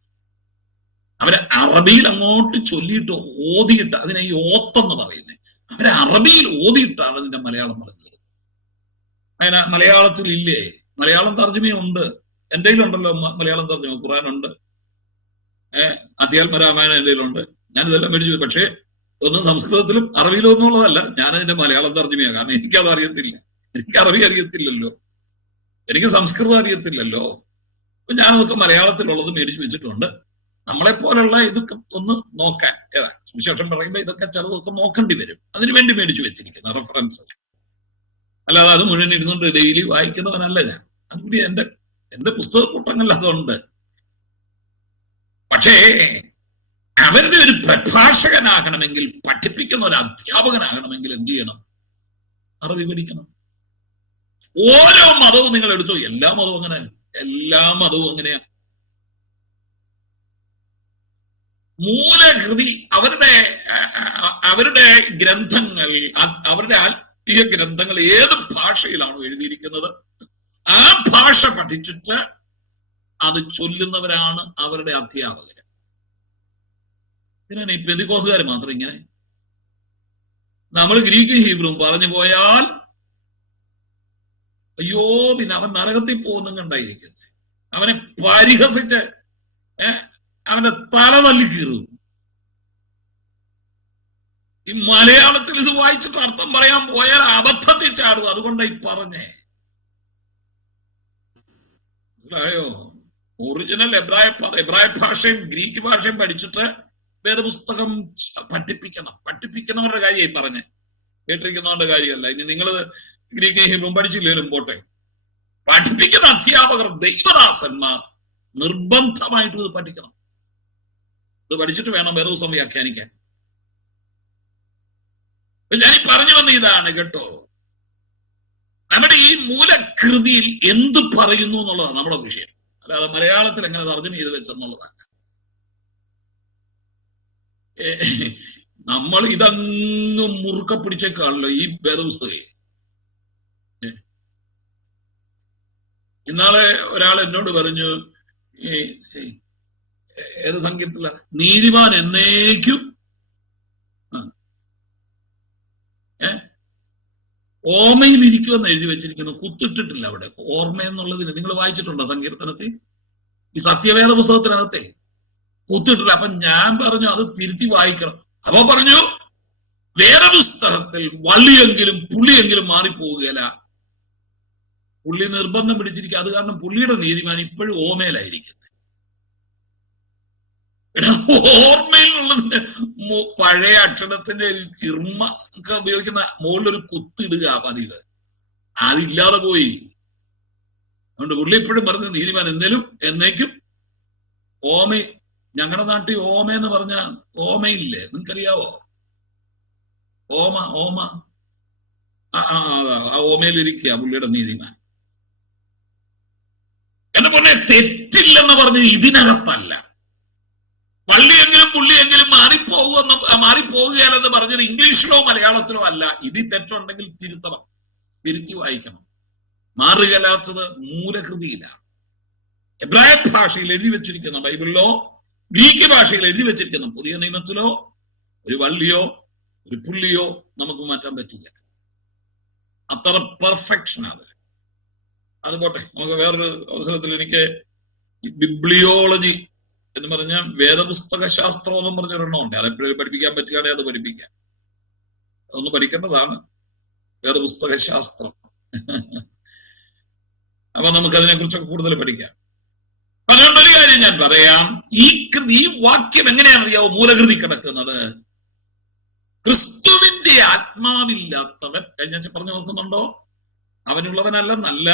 അവരെ അറബിയിൽ അങ്ങോട്ട് ചൊല്ലിയിട്ട് ഓതിയിട്ട്, അതിനെ ഈ ഓത്തെന്ന് പറയുന്നത്, അവരെ അറബിയിൽ ഓതിയിട്ടാണ് അതിന്റെ മലയാളം പറഞ്ഞത്. അതിന് മലയാളത്തിൽ ഇല്ലേ? മലയാളം തർജ്ജമയുണ്ട്. എന്റെ കയ്യിലുണ്ടല്ലോ മലയാളം തർജ്ജമ. ഖുർആനുണ്ട്, അധ്യാത്മ രാമായണം എന്റെ കയ്യിലുണ്ട്. ഞാനിതെല്ലാം മേടിച്ചു. പക്ഷേ ഒന്നും സംസ്കൃതത്തിലും അറബിയിലും ഒന്നും ഉള്ളതല്ല. ഞാനതിന്റെ മലയാളം തർജ്ജമയാണ്. കാരണം എനിക്കത് അറിയത്തില്ല. എനിക്ക് അറബി അറിയത്തില്ലല്ലോ, എനിക്ക് സംസ്കൃതം അറിയത്തില്ലല്ലോ. അപ്പൊ ഞാനതൊക്കെ മലയാളത്തിലുള്ളത് മേടിച്ചു വെച്ചിട്ടുണ്ട്. നമ്മളെപ്പോലുള്ള ഇതൊക്കെ ഒന്ന് നോക്കാൻ, സുവിശേഷം പറയുമ്പോ ഇതൊക്കെ ചിലതൊക്കെ നോക്കേണ്ടി വരും. അതിനുവേണ്ടി മേടിച്ചു വെച്ചിരിക്കുന്ന റെഫറൻസ്. അല്ലാതെ അത് മുഴുവൻ ഇരുന്നുകൊണ്ട് ഡെയിലി വായിക്കുന്നവനല്ല ഞാൻ. അതുകൂടി എന്റെ പുസ്തകക്കൂട്ടങ്ങളിൽ അതുണ്ട്. പക്ഷേ അവരുടെ ഒരു പ്രഭാഷകനാകണമെങ്കിൽ, പഠിപ്പിക്കുന്ന ഒരു അധ്യാപകനാകണമെങ്കിൽ എന്ത് ചെയ്യണം? അറബി പഠിക്കണം. ഓരോ മതവും നിങ്ങൾ എടുത്തു, എല്ലാ മതവും അങ്ങനെ, എല്ലാ മതവും അങ്ങനെയാ. മൂലകൃതി അവരുടെ ഗ്രന്ഥങ്ങൾ, അവരുടെ ആത്മീയ ഗ്രന്ഥങ്ങൾ ഏത് ഭാഷയിലാണോ എഴുതിയിരിക്കുന്നത് ആ ഭാഷ പഠിച്ചിട്ട് അത് ചൊല്ലുന്നവരാണ് അവരുടെ അധ്യാപകര്. ഇതിനാണ് ഈ പെന്തിക്കോസുകാർ മാത്രം ഇങ്ങനെ. നമ്മൾ ഗ്രീക്കും ഹീബ്രുവും പറഞ്ഞു പോയാൽ അയ്യോ, പിന്നെ അവൻ നരകത്തിൽ പോകുന്നും കണ്ടായിരിക്കുന്നത്. അവനെ പരിഹസിച്ച് അവന്റെ തല തല്ലി കീറും. ഈ മലയാളത്തിൽ ഇത് വായിച്ചിട്ട് അർത്ഥം പറയാൻ പോയാൽ അബദ്ധത്തിൽ ചാടും. അതുകൊണ്ടാ ഈ പറഞ്ഞേ. മനസ്സിലായോ? ഒറിജിനൽ എബ്രായ ഭാഷയും ഗ്രീക്ക് ഭാഷയും പഠിച്ചിട്ട് വേദപുസ്തകം പഠിപ്പിക്കുന്നവരുടെ കാര്യമായി പറഞ്ഞേ, കേട്ടിരിക്കുന്നവരുടെ കാര്യമല്ല. ഇനി നിങ്ങൾ ഗ്രീക്ക് ഹീബ്രുവും പഠിച്ചില്ലേലും പോട്ടെ, പഠിപ്പിക്കുന്ന അധ്യാപകർ, ദൈവദാസന്മാർ നിർബന്ധമായിട്ടും ഇത് പഠിക്കണം. ഇത് പഠിച്ചിട്ട് വേണം വേദപുസ്തകം വ്യാഖ്യാനിക്കാൻ. ഞാനീ പറഞ്ഞു വന്ന ഇതാണ് കേട്ടോ, നമ്മുടെ ഈ മൂലകൃതിയിൽ എന്ത് പറയുന്നു എന്നുള്ളതാണ് നമ്മുടെ വിഷയം. അല്ലാതെ മലയാളത്തിൽ എങ്ങനെ തർജ്ജമ ചെയ്ത് വെച്ചെന്നുള്ളതാണ്. നമ്മൾ ഇതങ്ങ് മുറുക്ക പിടിച്ചേക്കാണല്ലോ ഈ വേദപുസ്തകം. ഇന്നാളെ ഒരാൾ എന്നോട് പറഞ്ഞു, ഏത് സംഗീതത്തില, നീതിമാൻ എന്നേക്കും ഓർമ്മയിൽ ഇരിക്കുമെന്ന് എഴുതി വെച്ചിരിക്കുന്നു. കുത്തിട്ടിട്ടില്ല അവിടെ. ഓർമ്മ എന്നുള്ളതിന് നിങ്ങൾ വായിച്ചിട്ടുണ്ടോ സങ്കീർത്തനത്തിൽ? ഈ സത്യവേദ പുസ്തകത്തിനകത്തെ കുത്തിട്ടില്ല. അപ്പൊ ഞാൻ പറഞ്ഞു അത് തിരുത്തി വായിക്കണം. അപ്പൊ പറഞ്ഞു വേദപുസ്തകത്തിൽ വള്ളിയെങ്കിലും പുള്ളിയെങ്കിലും മാറിപ്പോവുകയില്ല. പുള്ളി നിർബന്ധം പിടിച്ചിരിക്കുക. അത് കാരണം പുള്ളിയുടെ നീതിമാൻ ഇപ്പോഴും ഓമയിലായിരിക്കുന്നത്. ഓർമ്മയിലുള്ളതിന്റെ പഴയ അക്ഷരത്തിന്റെ ഇർമ ഒക്കെ ഉപയോഗിക്കുന്ന മുകളിലൊരു കുത്തിടുക പതിവ്, അതില്ലാതെ പോയി. അതുകൊണ്ട് പുള്ളി ഇപ്പോഴും പറഞ്ഞ നീതിമാൻ എന്നേക്കും ഓമ. ഞങ്ങളുടെ നാട്ടിൽ ഓമ എന്ന് പറഞ്ഞ ഓമയില്ലേ, നിങ്ങൾക്കറിയാവോ? ഓമ ആ ഓമയിലിരിക്കുക പുള്ളിയുടെ നീതിമാൻ. എന്നെ പറഞ്ഞ തെറ്റില്ലെന്ന് പറഞ്ഞ് ഇതിനകത്തല്ല. വള്ളിയെങ്കിലും പുള്ളിയെങ്കിലും മാറിപ്പോവുകയാലെന്ന് പറഞ്ഞത് ഇംഗ്ലീഷിലോ മലയാളത്തിലോ അല്ല. ഇതിൽ തെറ്റുണ്ടെങ്കിൽ തിരുത്തണം, തിരുത്തി വായിക്കണം. മാറുകലാത്തത് മൂലകൃതിയിലാണ്. എബ്രായ ഭാഷയിൽ എഴുതി വെച്ചിരിക്കുന്ന ബൈബിളിലോ ഗ്രീക്ക് ഭാഷയിൽ എഴുതി വെച്ചിരിക്കുന്ന പുതിയ നിയമത്തിലോ ഒരു വള്ളിയോ ഒരു പുള്ളിയോ നമുക്ക് മാറ്റാൻ പറ്റില്ല. അത്ര പെർഫെക്ഷൻ അത് പോട്ടെ. നമുക്ക് വേറൊരു അവസരത്തിൽ എനിക്ക് ബിബ്ലിയോളജി എന്ന് പറഞ്ഞാൽ വേദപുസ്തക ശാസ്ത്രം എന്നും പറഞ്ഞൊരെണ്ണമുണ്ട്. അതെപ്പോഴും പഠിപ്പിക്കാൻ പറ്റുകയാണെങ്കിൽ അത് പഠിപ്പിക്കാം. അതൊന്ന് പഠിക്കേണ്ടതാണ്, വേദപുസ്തക ശാസ്ത്രം. അപ്പൊ നമുക്ക് അതിനെ കുറിച്ചൊക്കെ കൂടുതൽ പഠിക്കാം. അതുകൊണ്ടൊരു കാര്യം ഞാൻ പറയാം, ഈ വാക്യം എങ്ങനെയാണെന്നറിയാവോ മൂലകൃതി കിടക്കുന്നത്? ക്രിസ്തുവിന്റെ ആത്മാവില്ലാത്തവൻ, കഴിഞ്ഞ പറഞ്ഞു നോക്കുന്നുണ്ടോ, അവനുള്ളവനല്ലെന്നല്ല,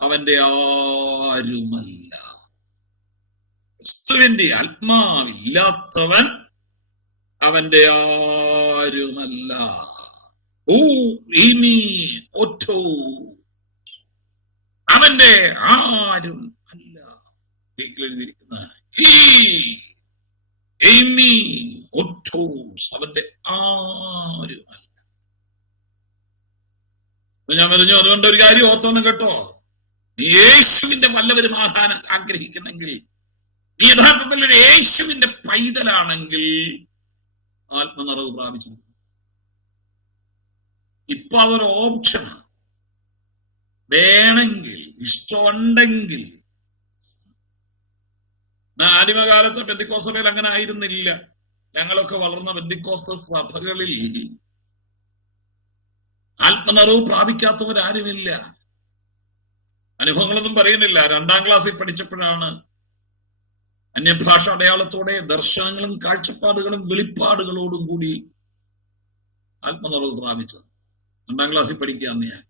അവന്റെ ആരുമല്ല. ക്രിസ്തുവിന്റെ ആത്മാവില്ലാത്തവൻ അവന്റെ ആരുമല്ല. അവന്റെ ആരും അല്ല. എഴുതിയിരിക്കുന്ന അവന്റെ ആരുമല്ല. ഞാൻ പറഞ്ഞു, അതുകൊണ്ട് ഒരു കാര്യം ഓർത്തോണം കേട്ടോ, നീ യേശുവിന്റെ വല്ലവരും ആകാൻ ആഗ്രഹിക്കുന്നെങ്കിൽ, നീ യഥാർത്ഥത്തിൽ ഒരു യേശുവിന്റെ പൈതലാണെങ്കിൽ ആത്മനിറവ് പ്രാപിച്ചു. ഇപ്പൊ അതൊരു ഓപ്ഷനാണ്. വേണമെങ്കിൽ, ഇഷ്ടമുണ്ടെങ്കിൽ. ആദിമകാലത്ത് പെന്തിക്കോസ്ത് സഭയിൽ അങ്ങനെ ആയിരുന്നില്ല. ഞങ്ങളൊക്കെ വളർന്ന പെന്തിക്കോസ്ത് സഭകളിൽ ആത്മനിറവ് പ്രാപിക്കാത്തവരാരുമില്ല. അനുഭവങ്ങളൊന്നും പറയുന്നില്ല. 2ാം ക്ലാസ്സിൽ പഠിച്ചപ്പോഴാണ് അന്യഭാഷ അടയാളത്തോടെ ദർശനങ്ങളും കാഴ്ചപ്പാടുകളും വെളിപ്പാടുകളോടും കൂടി ആത്മനിറവ് പ്രാപിച്ചത്. 2ാം ക്ലാസ്സിൽ പഠിക്കാന്ന് ഞാൻ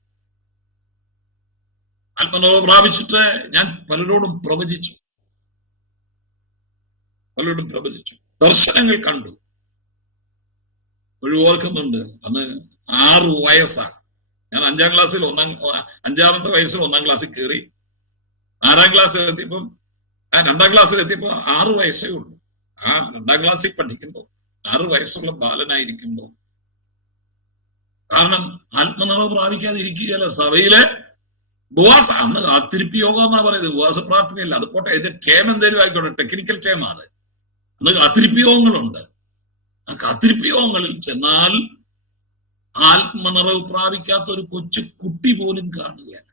ആത്മനിറവ് പ്രാപിച്ചിട്ട് ഞാൻ പലരോടും പ്രവചിച്ചു. ദർശനങ്ങൾ കണ്ടു. ഓർക്കുന്നുണ്ട്, അന്ന് 6 വയസ്സാണ്. ഞാൻ 5ാം ക്ലാസ്സിൽ 5ാമത്തെ വയസ്സിൽ 1ാം ക്ലാസ്സിൽ കയറി. 6ാം ക്ലാസ്സിൽ എത്തിയപ്പം 2ാം ക്ലാസ്സിൽ എത്തിയപ്പോ 6 വയസ്സേ ഉള്ളൂ. 2ാം ക്ലാസ്സിൽ പഠിക്കുമ്പോ 6 വയസ്സുള്ള ബാലനായിരിക്കുമ്പോ, കാരണം ആത്മനിറവ് പ്രാപിക്കാതെ ഇരിക്കുകയല്ല. സഭയിലെ ഉപവാസ, അന്ന് കാത്തിരിപ്പ് യോഗം എന്നാ പറയുന്നത്, ഉപവാസ പ്രാർത്ഥനയല്ല. അത് പോട്ടെ, ഇതിന്റെ ടേം എന്തേലും ആയിക്കോട്ടെ, ടെക്നിക്കൽ ടേമാണ്. അന്ന് കാത്തിരിപ്പ് യോഗങ്ങളുണ്ട്. ആ കാത്തിരിപ്പ് യോഗങ്ങളിൽ ചെന്നാൽ ആത്മനിറവ് പ്രാപിക്കാത്ത ഒരു കൊച്ചു കുട്ടി പോലും കാണുകയല്ല.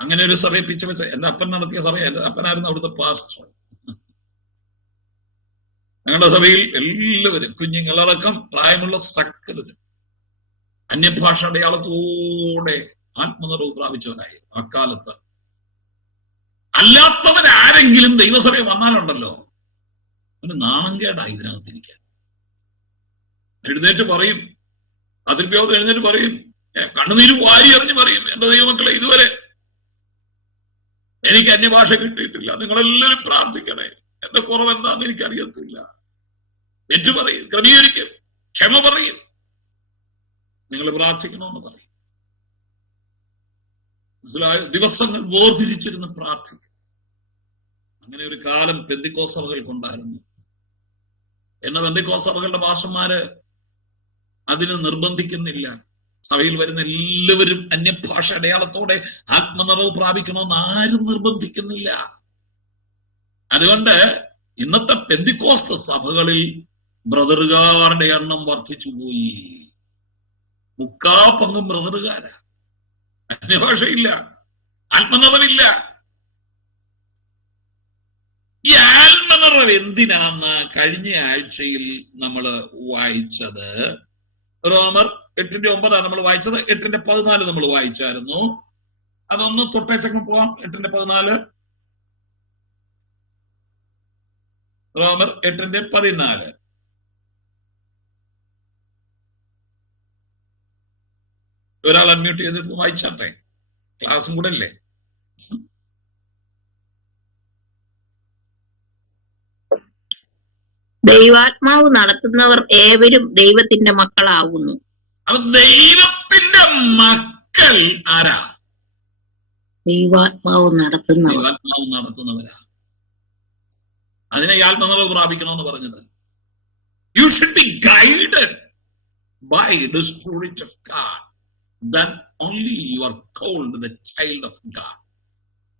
അങ്ങനെ ഒരു സഭയെ പിച്ച വെച്ച എന്റെ അപ്പൻ നടത്തിയ സഭ, എന്റെ അപ്പനായിരുന്നു അവിടുത്തെ പാസ്റ്റർ. ഞങ്ങളുടെ സഭയിൽ എല്ലാവരും, കുഞ്ഞുങ്ങളടക്കം പ്രായമുള്ള സകലരും അന്യഭാഷ അടയാളത്തോടെ ആത്മനിറവ് പ്രാപിച്ചവരായി അക്കാലത്ത്. അല്ലാത്തവരാരെങ്കിലും ദൈവസഭയിൽ വന്നാലുണ്ടല്ലോ, അവന് നാണംകേടായി ഇതിനകത്തിരിക്കാൻ. എഴുന്നേറ്റ് പറയും, അതിർപ്യോഗത്തിൽ എഴുന്നേറ്റ് പറയും, കണ്ണുനീര് വാരി എറിഞ്ഞ് പറയും, എന്റെ ദൈവമക്കളെ ഇതുവരെ എനിക്ക് അന്യഭാഷ കിട്ടിയിട്ടില്ല, നിങ്ങളെല്ലാവരും പ്രാർത്ഥിക്കണേ, എന്റെ കുറവ് എന്താന്ന് എനിക്കറിയത്തില്ല. ഏറ്റു പറയും, ക്രമീകരിക്കും, ക്ഷമ പറയും, നിങ്ങൾ പ്രാർത്ഥിക്കണമെന്ന് പറയും. ദിവസങ്ങൾ വേർതിരിച്ചിരുന്ന് പ്രാർത്ഥിക്കും. അങ്ങനെ ഒരു കാലം പെന്തിക്കോസ്ത് സഭകൾക്കുണ്ടായിരുന്നു. എന്നാൽ പെന്തിക്കോസ്ത് സഭകളുടെ ഭാഷന്മാര് അതിന് നിർബന്ധിക്കുന്നില്ല. സഭയിൽ വരുന്ന എല്ലാവരും അന്യഭാഷ അടയാളത്തോടെ ആത്മനിറവ് പ്രാപിക്കണമെന്ന് ആരും നിർബന്ധിക്കുന്നില്ല. അതുകൊണ്ട് ഇന്നത്തെ പെന്തിക്കോസ്ത് സഭകളിൽ ബ്രദറുകാരുടെ എണ്ണം വർദ്ധിച്ചുപോയി. 3/4 പങ്കും ബ്രദറുകാരാ. അന്യഭാഷയില്ല, ആത്മനിറവില്ല. ഈ ആത്മനിറവ് എന്തിനാന്ന് കഴിഞ്ഞ ആഴ്ചയിൽ നമ്മൾ വായിച്ചത്. റോമർ 8:9 നമ്മൾ വായിച്ചത്. 8:14 നമ്മൾ വായിച്ചായിരുന്നു. അതൊന്ന് തൊട്ടേച്ചങ്ങ് പോവാം. 8:14, റോമർ 8:14. ഒരാൾ അൺമ്യൂട്ട് ചെയ്തിട്ട് വായിച്ചാട്ടെ, ക്ലാസ്സും കൂടെ അല്ലേ. ദൈവാത്മാവ് നടത്തുന്നവർ ഏവരും ദൈവത്തിന്റെ മക്കളാകുന്നു. അപ്പൊ ദൈവത്തിന്റെ മക്കൾ ആരാ? ദൈവാത്മാവ് നടത്തുന്നവരാ. അതിനെ ആത്മനിറവ് പ്രാപിക്കണമെന്ന് പറഞ്ഞത്. You should be guided by the spirit of God. Then only you are called the child of God.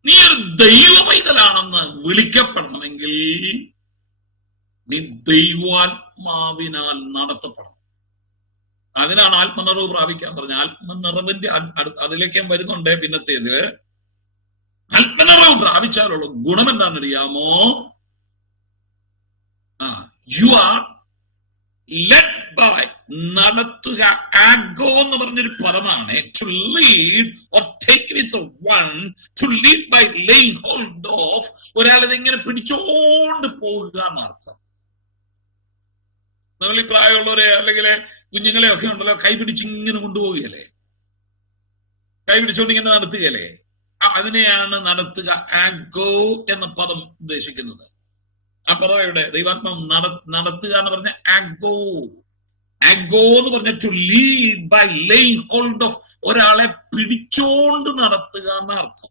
നീ ഒരു ദൈവ പൈതലാണെന്ന് വിളിക്കപ്പെടണമെങ്കിൽ നീ ദൈവാത്മാവിനാൽ നടത്തപ്പെടണം. അതിനാണ് ആത്മനിറവ് പ്രാപിക്കാൻ പറഞ്ഞത്. ആത്മനിറവിന്റെ അതിലേക്ക് വരുന്നുണ്ട്. പിന്നത്തേത് ആത്മനിറവ് പ്രാപിച്ചാലുള്ള ഗുണം എന്താണെന്നറിയാമോ? യു ആർ ലെഡ് ബൈ, നടത്തുക. ആഗോ എന്ന് പറഞ്ഞൊരു പദമാണ്. To lead or take with one, to lead by laying hold of. ഒരാളിത് ഇങ്ങനെ പിടിച്ചോണ്ട് പോകുക എന്നർത്ഥം. നമ്മൾ ഈ പ്രായമുള്ളവരെ അല്ലെങ്കിൽ കുഞ്ഞുങ്ങളെ ഒക്കെ ഉണ്ടല്ലോ, കൈ പിടിച്ചിങ്ങനെ കൊണ്ടുപോവുകയല്ലേ, കൈ പിടിച്ചോണ്ട് ഇങ്ങനെ നടത്തുകയല്ലേ, അതിനെയാണ് നടത്തുക, ആഗോ എന്ന പദം ഉദ്ദേശിക്കുന്നത്. ആ പദം എവിടെ? ദൈവാത്മാവ് നടത്തുക എന്ന് പറഞ്ഞ ആഗോ. ആഗോ എന്ന് പറഞ്ഞ to lead by laying hold of, ഒരാളെ പിടിച്ചോണ്ട് നടത്തുക എന്ന അർത്ഥം.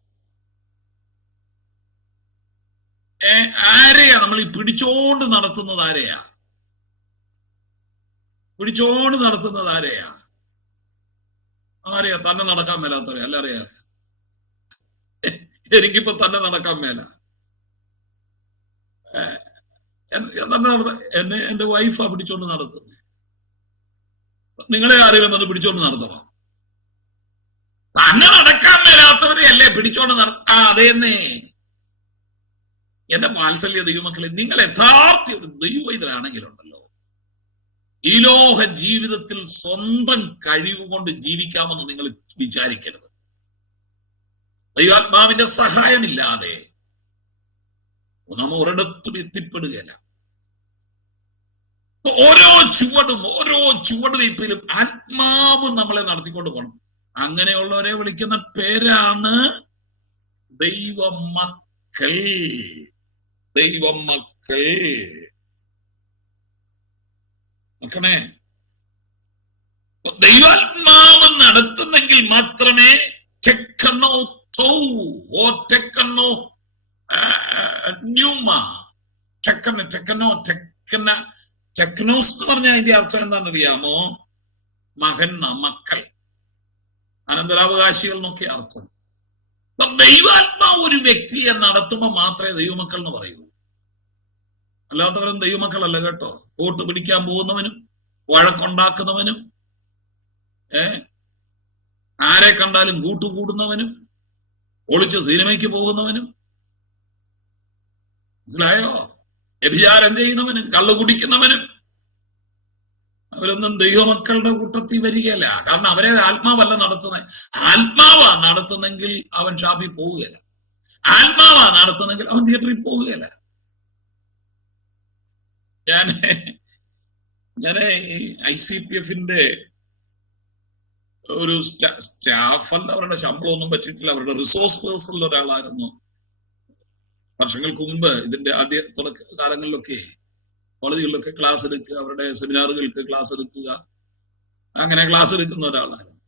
ആരെയാ നമ്മൾ ഈ പിടിച്ചോണ്ട് നടത്തുന്നത്? ആരെയാ പിടിച്ചോണ്ട് നടത്തുന്നത്? ആരെയാ? തന്നെ നടക്കാൻ മേലാത്തവരെ അല്ല അറിയാ. എനിക്കിപ്പോ തന്നെ നടക്കാൻ മേല. എന്നെ എന്റെ വൈഫാ പിടിച്ചോണ്ട് നടത്തുന്നത്. നിങ്ങളെ ആരെങ്കിലും വന്ന് പിടിച്ചോണ്ട് നടത്തണം? തന്നെ നടക്കാൻ മേലാത്തവരെ അല്ലേ പിടിച്ചോണ്ട് അതേന്നേ. എന്റെ വാത്സല്യ ദൈവമക്കളെ, നിങ്ങൾ യഥാർത്ഥ ഒരു ദൈവവൈതലാണെങ്കിലുണ്ടല്ലോ, ഈ ലോക ജീവിതത്തിൽ സ്വന്തം കഴിവ് കൊണ്ട് ജീവിക്കാമെന്ന് നിങ്ങൾ വിചാരിക്കരുത്. ദൈവാത്മാവിന്റെ സഹായമില്ലാതെ നമ്മൾ ഒരിടത്തും എത്തിപ്പെടുകയില്ല. ഓരോ ചുവടുവയ്പ്പിലും ആത്മാവ് നമ്മളെ നടത്തിക്കൊണ്ട് പോകണം. അങ്ങനെയുള്ളവരെ വിളിക്കുന്ന പേരാണ് ദൈവമക്കൾ. ദൈവമക്കൾ മക്കളെ, ദൈവാത്മാവ് നടത്തുന്നെങ്കിൽ മാത്രമേ ടെക്നോസ് എന്ന് പറഞ്ഞ അതിന്റെ അർത്ഥം എന്താണെന്നറിയാമോ? മകൻ, മക്കൾ, അനന്തരാവകാശികൾ എന്നൊക്കെ അർത്ഥം. അപ്പൊ ദൈവാത്മാവ് ഒരു വ്യക്തിയെ നടത്തുമ്പോൾ മാത്രമേ ദൈവമക്കൾ എന്ന് പറയൂ. അല്ലാത്തവരും ദൈവമക്കളല്ല കേട്ടോ. വോട്ട് പിടിക്കാൻ പോകുന്നവനും വഴക്കുണ്ടാക്കുന്നവനും ആരെ കണ്ടാലും കൂട്ടുകൂടുന്നവനും ഒളിച്ച് സിനിമയ്ക്ക് പോകുന്നവനും, മനസ്സിലായോ, വ്യഭിചാരം ചെയ്യുന്നവനും കള്ളു കുടിക്കുന്നവനും, അവരൊന്നും ദൈവമക്കളുടെ കൂട്ടത്തിൽ വരികയല്ല. കാരണം അവരെ ആത്മാവല്ല നടത്തുന്നത്. ആത്മാവാ നടത്തുന്നെങ്കിൽ അവൻ ഷാപ്പിൽ പോവുകയില്ല. ആത്മാവാ നടത്തുന്നെങ്കിൽ അവൻ തിയേറ്ററിൽ പോവുകയില്ല. ഞാന് ICPF-ന്റെ ഒരു സ്റ്റാഫല്ല, അവരുടെ ശമ്പളമൊന്നും പറ്റിയിട്ടില്ല, അവരുടെ റിസോഴ്സ് പേഴ്സണിൽ ഒരാളായിരുന്നു. വർഷങ്ങൾക്ക് മുമ്പ് ഇതിന്റെ ആദ്യ തുടക്ക കാലങ്ങളിലൊക്കെ കോളേജുകളിലൊക്കെ ക്ലാസ് എടുക്കുക, അവരുടെ സെമിനാറുകൾക്ക് ക്ലാസ് എടുക്കുക, അങ്ങനെ ക്ലാസ് എടുക്കുന്ന ഒരാളായിരുന്നു.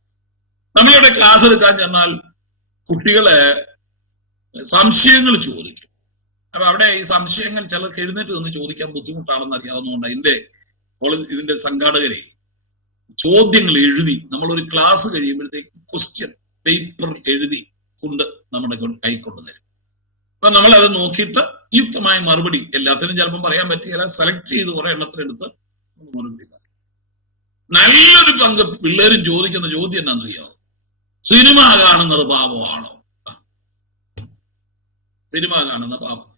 നമ്മളിവിടെ ക്ലാസ് എടുക്കാൻ ചെന്നാൽ കുട്ടികളെ സംശയങ്ങൾ ചോദിക്കും. അപ്പൊ അവിടെ ഈ സംശയങ്ങൾ ചിലർക്ക് എഴുന്നേറ്റ് നിന്ന് ചോദിക്കാൻ ബുദ്ധിമുട്ടാണെന്ന് അറിയാവുന്നതുകൊണ്ട് ഇതിന്റെ സംഘാടകരെ ചോദ്യങ്ങൾ എഴുതി നമ്മളൊരു ക്ലാസ് കഴിയുമ്പോഴത്തേക്ക് ക്വസ്റ്റ്യൻ പേപ്പർ എഴുതി നമ്മുടെ കൈക്കൊണ്ട് തരും. അപ്പൊ നമ്മളത് നോക്കിയിട്ട് യുക്തമായ മറുപടി, എല്ലാത്തിനും ചിലപ്പം പറയാൻ പറ്റില്ല, സെലക്ട് ചെയ്ത് കുറെ എണ്ണത്തിനെടുത്ത് മറുപടി പറയും. നല്ലൊരു പങ്ക് പിള്ളേരും ചോദിക്കുന്ന ചോദ്യം എന്താണെന്നറിയാമോ? സിനിമ കാണുന്നത് പാപമാണോ? സിനിമ കാണുന്ന പാപം.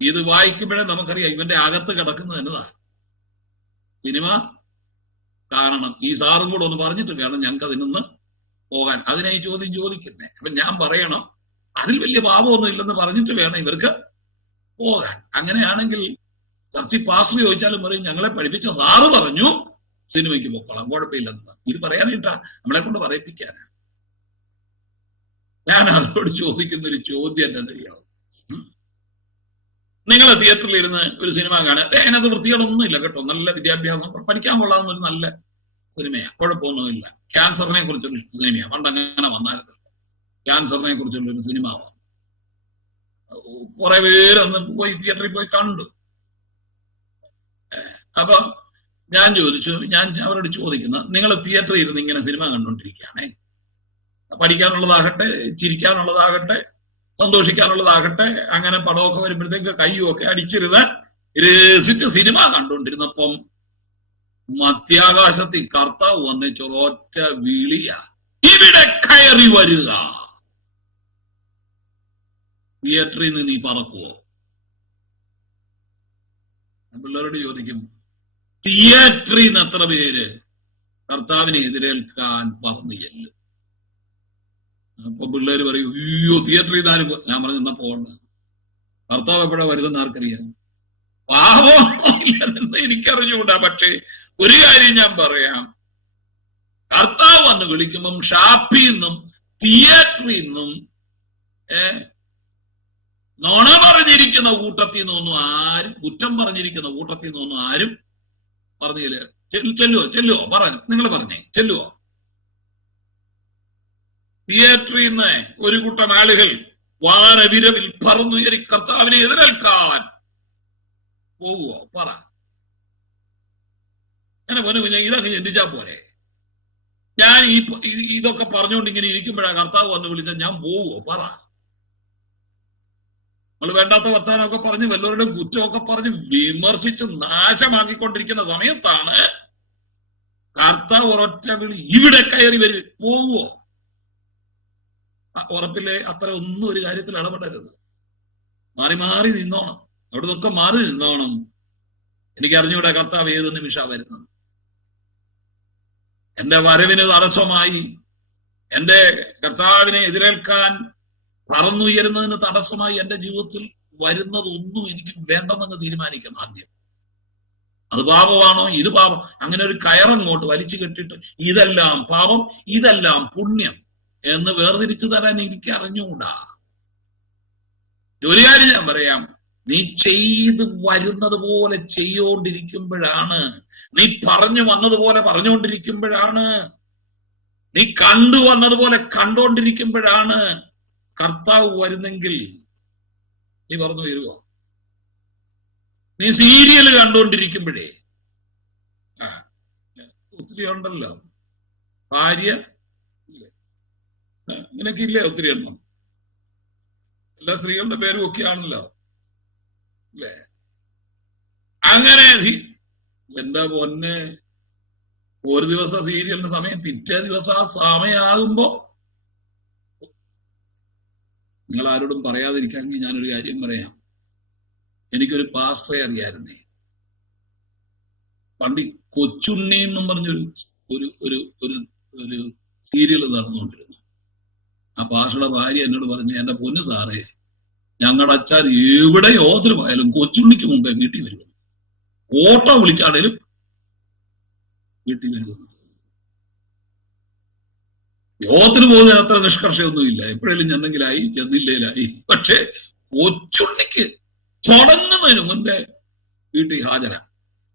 ഇത് വായിക്കുമ്പോഴേ നമുക്കറിയാം ഇവന്റെ അകത്ത് കിടക്കുന്നത് എന്നതാ. സിനിമ കാണണം, ഈ സാറും കൂടെ ഒന്ന് പറഞ്ഞിട്ട് വേണം ഞങ്ങൾക്ക് അതിനൊന്ന് പോകാൻ. അതിനായി ചോദ്യം ചോദിക്കുന്നേ. അപ്പൊ ഞാൻ പറയണം അതിൽ വലിയ പാപമൊന്നും ഇല്ലെന്ന് പറഞ്ഞിട്ട് വേണം ഇവർക്ക് പോകാൻ. അങ്ങനെയാണെങ്കിൽ ചർച്ചിൽ പാസ്റ്റർ ചോദിച്ചാലും പറയും ഞങ്ങളെ പഠിപ്പിച്ച സാറ് പറഞ്ഞു സിനിമയ്ക്ക് പോക്കോളാം, കുഴപ്പമില്ലെന്ന്. ഇത് പറയാനായിട്ടാ, നമ്മളെ കൊണ്ട് പറയിപ്പിക്കാനാ. ഞാൻ അവരോട് ചോദിക്കുന്ന ഒരു ചോദ്യം എന്നറിയാവും. നിങ്ങൾ തിയേറ്ററിൽ ഇരുന്ന് ഒരു സിനിമ കാണുക, അതിനകത്ത് വൃത്തികളൊന്നും ഇല്ല കേട്ടോ, നല്ല വിദ്യാഭ്യാസം, പഠിക്കാൻ കൊള്ളാവുന്ന ഒരു നല്ല സിനിമയാ, കുഴപ്പമൊന്നുമില്ല. ക്യാൻസറിനെ കുറിച്ചൊരു സിനിമയാ, പണ്ടങ്ങനെ വന്നായിരുന്നു. ക്യാൻസറിനെ കുറിച്ചുള്ളൊരു സിനിമ കുറെ പേര് അന്ന് പോയി തിയേറ്ററിൽ പോയി കണ്ടു. അപ്പൊ ഞാൻ അവരോട് ചോദിക്കുന്ന, നിങ്ങൾ തിയേറ്ററിൽ ഇരുന്ന് ഇങ്ങനെ സിനിമ കണ്ടുകൊണ്ടിരിക്കുകയാണേ, പഠിക്കാനുള്ളതാകട്ടെ, ചിരിക്കാനുള്ളതാകട്ടെ, സന്തോഷിക്കാനുള്ളതാകട്ടെ, അങ്ങനെ പടമൊക്കെ വരുമ്പോഴത്തേക്ക് കയ്യുമൊക്കെ അടിച്ചിരുന്ന് രസിച്ച് സിനിമ കണ്ടുകൊണ്ടിരുന്നപ്പം മധ്യാകാശത്തിൽ കർത്താവ് വന്ന് ചൊറൊറ്റ വിളിയ, ഇവിടെ കയറി വരിക. തിയേറ്ററിൽ നിന്ന് നീ പറക്കുവോ? പിള്ളേരോട് ചോദിക്കും, തിയേറ്ററിൽ നിന്ന് എത്ര പേര് കർത്താവിനെ എതിരേൽക്കാൻ പറഞ്ഞു ചെല്ലും? അപ്പൊ പിള്ളേര് പറയും, അയ്യോ തിയേറ്ററിൽ നിന്ന് ആരും. ഞാൻ പറഞ്ഞു, എന്നാ പോകണ്ട. കർത്താവ് എപ്പോഴാ വരുതെന്ന് ആർക്കറിയാം? പാപമാണോ ഇല്ലെന്ന് എനിക്കറിഞ്ഞുകൂടാ. പക്ഷേ ഒരു കാര്യം ഞാൻ പറയാം, കർത്താവ് വന്ന് വിളിക്കുമ്പം ഷാപ്പിൽ നിന്നും തിയേറ്ററിൽ നിന്നും നുണ പറഞ്ഞിരിക്കുന്ന കൂട്ടത്തിൽ നിന്നൊന്നും ആരും, കുറ്റം പറഞ്ഞിരിക്കുന്ന കൂട്ടത്തിൽ നിന്നൊന്നും ആരും പറഞ്ഞില്ല. ചെല്ലുവോ പറഞ്ഞു, നിങ്ങൾ പറഞ്ഞേ, ചെല്ലുവോ? തിയേറ്ററിൽ നിന്ന് ഒരു കൂട്ടം ആളുകൾ വാനവിരവിൽ പറന്നുയരി കർത്താവിനെ എതിരേൽക്കാൻ പോകുവോ? പറ. അങ്ങനെ പോലും ഇതങ്ങ് ചിന്തിച്ചാ പോരെ. ഞാൻ ഇതൊക്കെ പറഞ്ഞുകൊണ്ട് ഇങ്ങനെ ഇരിക്കുമ്പോഴാണ് കർത്താവ് വന്ന് വിളിച്ചാൽ ഞാൻ പോവുമോ? പറ. നമ്മൾ വേണ്ടാത്ത വർത്താനമൊക്കെ പറഞ്ഞ് വല്ലവരുടെയും കുറ്റമൊക്കെ പറഞ്ഞ് വിമർശിച്ച് നാശമാക്കിക്കൊണ്ടിരിക്കുന്ന സമയത്താണ് കർത്താവ് ഒരൊറ്റ വിളി, ഇവിടെ കയറി വരും. പോവുമോ? ഉറപ്പില്ലേ? അത്ര ഒന്നും ഒരു കാര്യത്തിൽ ഇടപെടരുത്. മാറി മാറി നിന്നോണം, അവിടെ നിന്നൊക്കെ മാറി നിന്നോണം. എനിക്ക് അറിഞ്ഞൂടെ കർത്താവ് ഏത് നിമിഷമാണ് വരുന്നത്. എന്റെ വരവിന് തടസ്സമായി, എന്റെ കർത്താവിനെ എതിരേൽക്കാൻ പറന്നുയരുന്നതിന് തടസ്സമായി എന്റെ ജീവിതത്തിൽ വരുന്നതൊന്നും എനിക്ക് വേണ്ടെന്നങ്ങ് തീരുമാനിക്കണം ആദ്യം. അത് പാപമാണോ, ഇത് പാപം, അങ്ങനെ ഒരു കയറങ്ങോട്ട് വലിച്ചു കെട്ടിട്ട് ഇതെല്ലാം പാപം ഇതെല്ലാം പുണ്യം എന്ന് വേർതിരിച്ചു തരാൻ എനിക്ക് അറിഞ്ഞുകൂടാ. ഒരു കാര്യം ഞാൻ പറയാം, നീ ചെയ്ത് വരുന്നത് പോലെ ചെയ്തുകൊണ്ടിരിക്കുമ്പോഴാണ്, നീ പറഞ്ഞു വന്നതുപോലെ പറഞ്ഞുകൊണ്ടിരിക്കുമ്പോഴാണ്, നീ കണ്ടു വന്നതുപോലെ കണ്ടുകൊണ്ടിരിക്കുമ്പോഴാണ് കർത്താവ് വരുന്നെങ്കിൽ നീ പറഞ്ഞു വരുവോ? നീ സീരിയൽ കണ്ടുകൊണ്ടിരിക്കുമ്പോഴേ, ഒത്തിരി ഉണ്ടല്ലോ ഭാര്യ, നിനക്കില്ലേ ഒത്തിരി എണ്ണം? എല്ലാ സ്ത്രീകളുടെ പേരും ഒക്കെ ആണല്ലോ അല്ലേ? അങ്ങനെ എന്താ പൊന്നെ, ഒരു ദിവസം സീരിയലിന്റെ സമയം, പിറ്റേ ദിവസം ആ സമയമാകുമ്പോ, നിങ്ങൾ ആരോടും പറയാതിരിക്കാമെങ്കിൽ ഞാനൊരു കാര്യം പറയാം. എനിക്കൊരു പാസ്റ്ററെ അറിയായിരുന്നേ. പണ്ട് കൊച്ചുണ്ണി എന്നും പറഞ്ഞൊരു ഒരു ഒരു ഒരു ഒരു സീരിയൽ നടന്നുകൊണ്ടിരുന്നു. ആ പാസ്റ്ററുടെ ഭാര്യ എന്നോട് പറഞ്ഞു, എന്റെ പൊന്നു സാറേ, ഞങ്ങളുടെ അച്ഛൻ എവിടെ യോത്തിന് പോയാലും കൊച്ചുണ്ണിക്ക് മുമ്പേ വീട്ടിൽ വരുന്നു, ഓട്ടോ വിളിച്ചാണേലും വീട്ടിൽ വരുന്നു. യോഗത്തിന് പോകുന്നതിന് അത്ര നിഷ്കർഷയൊന്നുമില്ല, എപ്പോഴേലും ചെന്നെങ്കിലായി ചെന്നില്ലേലായി. പക്ഷെ കൊച്ചുണ്ണിക്ക് തുടങ്ങുന്നതിന് മുൻപേ വീട്ടിൽ ഹാജരാ.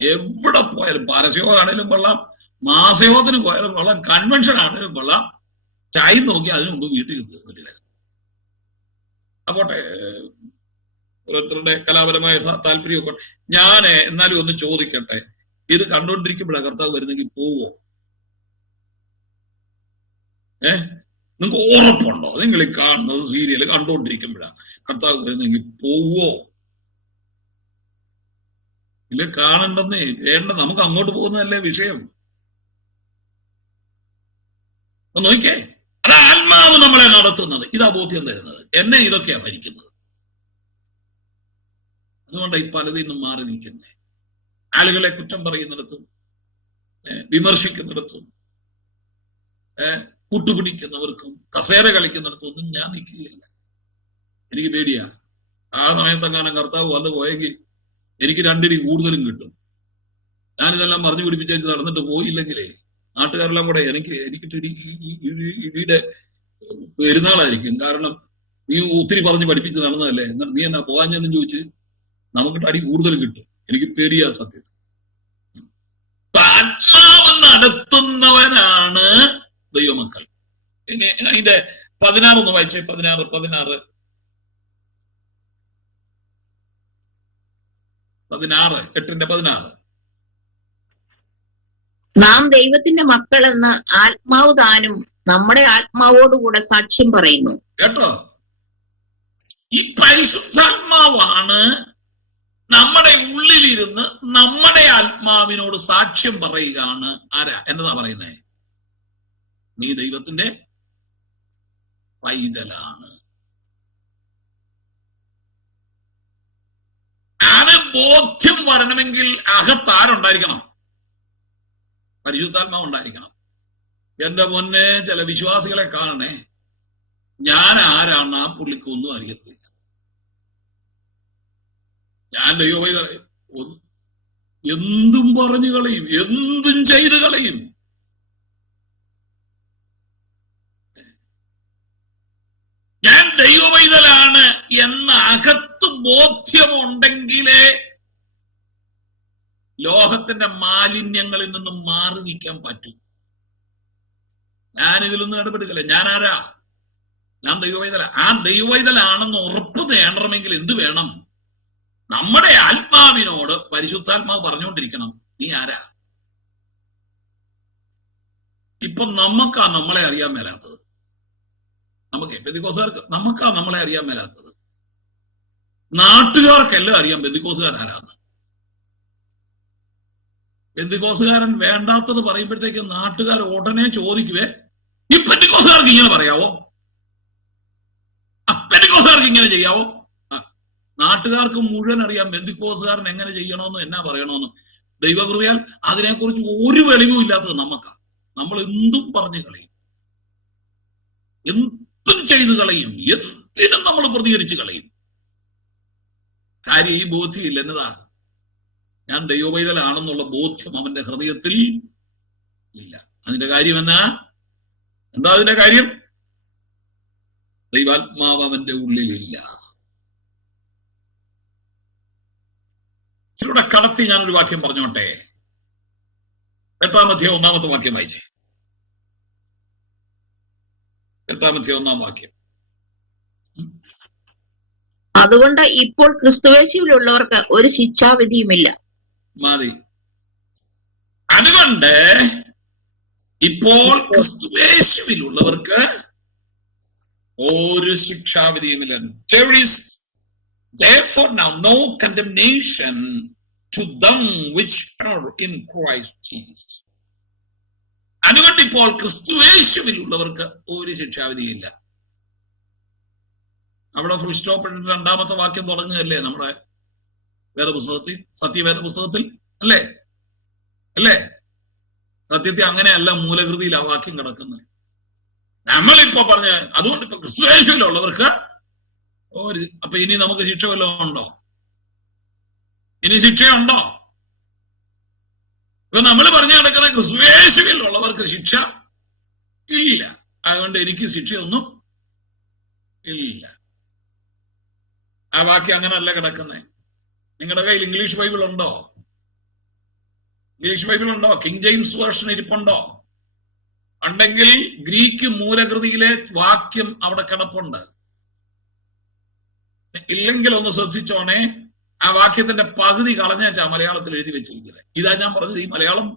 എവിടെ പോയാലും, പരസ്യമാണേലും കൊള്ളാം, മാസയോഗത്തിന് പോയാലും കൊള്ളാം, കൺവെൻഷൻ ആണേലും കൊള്ളാം, ടൈം നോക്കി അതിനു മുമ്പ് വീട്ടിൽ വരില്ല. അപ്പോട്ടെ, ഓരോരുത്തരുടെ കലാപരമായ താല്പര്യമൊക്കെ. ഞാൻ എന്നാലും ഒന്ന് ചോദിക്കട്ടെ, ഇത് കണ്ടുകൊണ്ടിരിക്കുമ്പോഴാണ് കർത്താവ് വരുന്നെങ്കിൽ പോവോ? നിങ്ങൾക്ക് ഉറപ്പുണ്ടോ? നിങ്ങൾ ഈ കാണുന്നത് സീരിയൽ കണ്ടുകൊണ്ടിരിക്കുമ്പോഴാണ് കർത്താവ് വരുന്നെങ്കിൽ പോവോ? ഇല്ല, കാണണ്ടെന്നേ വേണ്ട, നമുക്ക് അങ്ങോട്ട് പോകുന്നതല്ലേ വിഷയം. നോക്കിയേ, അത് ആത്മാവ് നമ്മളെ നടത്തുന്നത്, ഇതാ ബോധ്യം തരുന്നത്. എന്നെ ഇതൊക്കെയാ ഭരിക്കുന്നത്. അതുകൊണ്ടാണ് ഈ പലതിൽ നിന്നും മാറി നിൽക്കുന്നത്. ആളുകളെ കുറ്റം പറയുന്നിടത്തും വിമർശിക്കുന്നിടത്തും കൂട്ടുപിടിക്കുന്നവർക്കും കസേര കളിക്കുന്നിടത്തൊന്നും ഞാൻ നിൽക്കുകയില്ല. എനിക്ക് പേടിയാ. ആ സമയത്തെങ്ങാനും കർത്താവ് വന്നു പോയെങ്കിൽ എനിക്ക് രണ്ടിടി കൂടുതലും കിട്ടും. ഞാനിതെല്ലാം പറഞ്ഞു പിടിപ്പിച്ചു നടന്നിട്ട് പോയില്ലെങ്കിലേ നാട്ടുകാരെല്ലാം കൂടെ എനിക്കിട്ട് ഇടിയുടെ പെരുന്നാളായിരിക്കും. കാരണം നീ ഒത്തിരി പറഞ്ഞ് പഠിപ്പിച്ച് നടന്നതല്ലേ, നീ എന്നാ പോകാഞ്ഞെന്നും ചോദിച്ച് നമുക്കിട്ട് അടി കൂടുതലും കിട്ടും. എനിക്ക് പേടിയാ സത്യത്തിൽ. ആത്മാവ് നടത്തുന്നവനാണ് ദൈവമക്കൾ. ഇനി ഇതിന്റെ 16 ഒന്ന് വായിച്ചേ. 16 8:16. നാം ദൈവത്തിന്റെ മക്കളെന്ന് ആത്മാവ് താനും നമ്മുടെ ആത്മാവോടുകൂടെ സാക്ഷ്യം പറയുന്നു. കേട്ടോ, ഈ പരിശുദ്ധാത്മാവാണ് നമ്മുടെ ഉള്ളിലിരുന്ന് നമ്മുടെ ആത്മാവിനോട് സാക്ഷ്യം പറയുകയാണ്. ആരാ? എന്നതാ പറയുന്നേ? നീ ദൈവത്തിന്റെ പൈതലാണ്. ബോധ്യം വരണമെങ്കിൽ അകത്താരുണ്ടായിരിക്കണം? പരിശുദ്ധാത്മാവ് ഉണ്ടായിരിക്കണം. എന്റെ മുന്നേ ചില വിശ്വാസികളെ കാണണേ, ഞാൻ ആരാണ് ആ പുള്ളിക്കൊന്നും അറിയത്തില്ല. ഞാൻ ദൈവവേദന എന്തും പറഞ്ഞു കളയും, എന്തും ചെയ്തു കളയും. ഞാൻ ദൈവവൈതലാണ് എന്ന അകത്ത് ബോധ്യമുണ്ടെങ്കിലേ ലോകത്തിന്റെ മാലിന്യങ്ങളിൽ നിന്നും മാറി നിൽക്കാൻ പറ്റും. ഞാൻ ഇതിലൊന്നും ഇടപെടുകയില്ല. ഞാൻ ആരാ? ഞാൻ ദൈവവൈതല. ആ ദൈവവൈതലാണെന്ന് ഉറപ്പ് നേടണമെങ്കിൽ എന്ത് വേണം? നമ്മുടെ ആത്മാവിനോട് പരിശുദ്ധാത്മാവ് പറഞ്ഞുകൊണ്ടിരിക്കണം, നീ ആരാ? ഇപ്പൊ നമുക്കാ നമ്മളെ അറിയാൻ മേലാത്തത്. നമുക്ക് പെന്തിക്കോസുകാർക്ക് നമുക്കാ നമ്മളെ അറിയാൻ മേലാത്തത്. നാട്ടുകാർക്കെല്ലാം അറിയാം പെന്തിക്കോസുകാരാരാന്ന്. പെന്തിക്കോസുകാരൻ വേണ്ടാത്തത് പറയുമ്പോഴത്തേക്ക് നാട്ടുകാർ ഉടനെ ചോദിക്കുവേ, ഈ പെന്തിക്കോസുകാർക്ക് ഇങ്ങനെ പറയാവോ? പെന്തിക്കോസുകാർക്ക് ഇങ്ങനെ ചെയ്യാവോ? നാട്ടുകാർക്ക് മുഴുവൻ അറിയാം പെന്തിക്കോസുകാരൻ എങ്ങനെ ചെയ്യണമെന്നും എന്നാ പറയണമെന്നും. ദൈവകൃപയാൽ അതിനെക്കുറിച്ച് ഒരു വെളിവും ഇല്ലാത്തത് നമുക്കാ. നമ്മൾ എന്തും പറഞ്ഞു കളയും, എന്തും ചെയ്തു കളയും, എന്തിനും നമ്മൾ പ്രതികരിച്ച് കളയും. കാര്യം ഈ ബോധ്യമില്ല. എന്നതാ? ഞാൻ ദൈവവൈതലാണെന്നുള്ള ബോധ്യം അവന്റെ ഹൃദയത്തിൽ ഇല്ല. അതിന്റെ കാര്യം എന്താ? അതിന്റെ കാര്യം? ദൈവാത്മാവ് അവന്റെ ഉള്ളിലില്ല. ഇതിലൂടെ കടത്തി ഞാനൊരു വാക്യം പറഞ്ഞോട്ടെ. 8-ാം അധ്യായം 1-ാമത്തെ വാക്യം വായിച്ചേ. 8-ാം അധ്യായം 1-ാം വാക്യം. അതുകൊണ്ട് ഇപ്പോൾ ക്രിസ്തുവേശുവിലുള്ളവർക്ക് ഒരു ശിക്ഷാവിധിയുമില്ല. മതി. അതുകൊണ്ട് ഇപ്പോൾ ക്രിസ്തുവേശുവിലുള്ളവർക്ക് ഒരു ശിക്ഷാവിധിയുമില്ല. There is therefore now no condemnation to them which are in Christ Jesus. അതുകൊണ്ട് ഇപ്പോൾ ക്രിസ്തുവേശുവിലുള്ളവർക്ക് ഒരു ശിക്ഷാവിധിയില്ല. അവിടെ ഫുൾ സ്റ്റോപ്പ് ഇട്ടിട്ട് 2-ാമത്തെ വാക്യം തുടങ്ങുകയല്ലേ നമ്മുടെ വേദപുസ്തകത്തിൽ, സത്യവേദ പുസ്തകത്തിൽ അല്ലേ? അല്ലേ? സത്യത്തിൽ അങ്ങനെയല്ല മൂലകൃതിയിൽ ആ വാക്യം കിടക്കുന്നത്. നമ്മളിപ്പോ പറഞ്ഞ അതുകൊണ്ട് ഇപ്പൊ ക്രിസ്തുവേശുവിലുള്ളവർക്ക് അപ്പൊ ഇനി നമുക്ക് ശിക്ഷ വല്ലതും ഉണ്ടോ? ഇനി ശിക്ഷയുണ്ടോ? ഇപ്പൊ നമ്മൾ പറഞ്ഞു നടക്കുന്ന ക്രിസ്തുവേശുവിലുള്ളവർക്ക് ശിക്ഷ ഇല്ല. അതുകൊണ്ട് എനിക്ക് ശിക്ഷയൊന്നും ഇല്ല. ആ വാക്യം അങ്ങനല്ല കിടക്കുന്നേ. നിങ്ങളുടെ കയ്യിൽ ഇംഗ്ലീഷ് ബൈബിൾ ഉണ്ടോ? ഇംഗ്ലീഷ് ബൈബിൾ ഉണ്ടോ? കിങ് ജെയിംസ് വേർഷൻ ഇരിപ്പുണ്ടോ? ഉണ്ടെങ്കിൽ ഗ്രീക്ക് മൂലകൃതിയിലെ വാക്യം അവിടെ കിടപ്പുണ്ട്. ഇല്ലെങ്കിൽ ഒന്ന് ശ്രദ്ധിച്ചോണേ, ആ വാക്യത്തിന്റെ പകുതി കളഞ്ഞാച്ചാ മലയാളത്തിൽ എഴുതി വെച്ചിരിക്കുന്നത്. ഇതാ ഞാൻ പറഞ്ഞത്, ഈ മലയാളം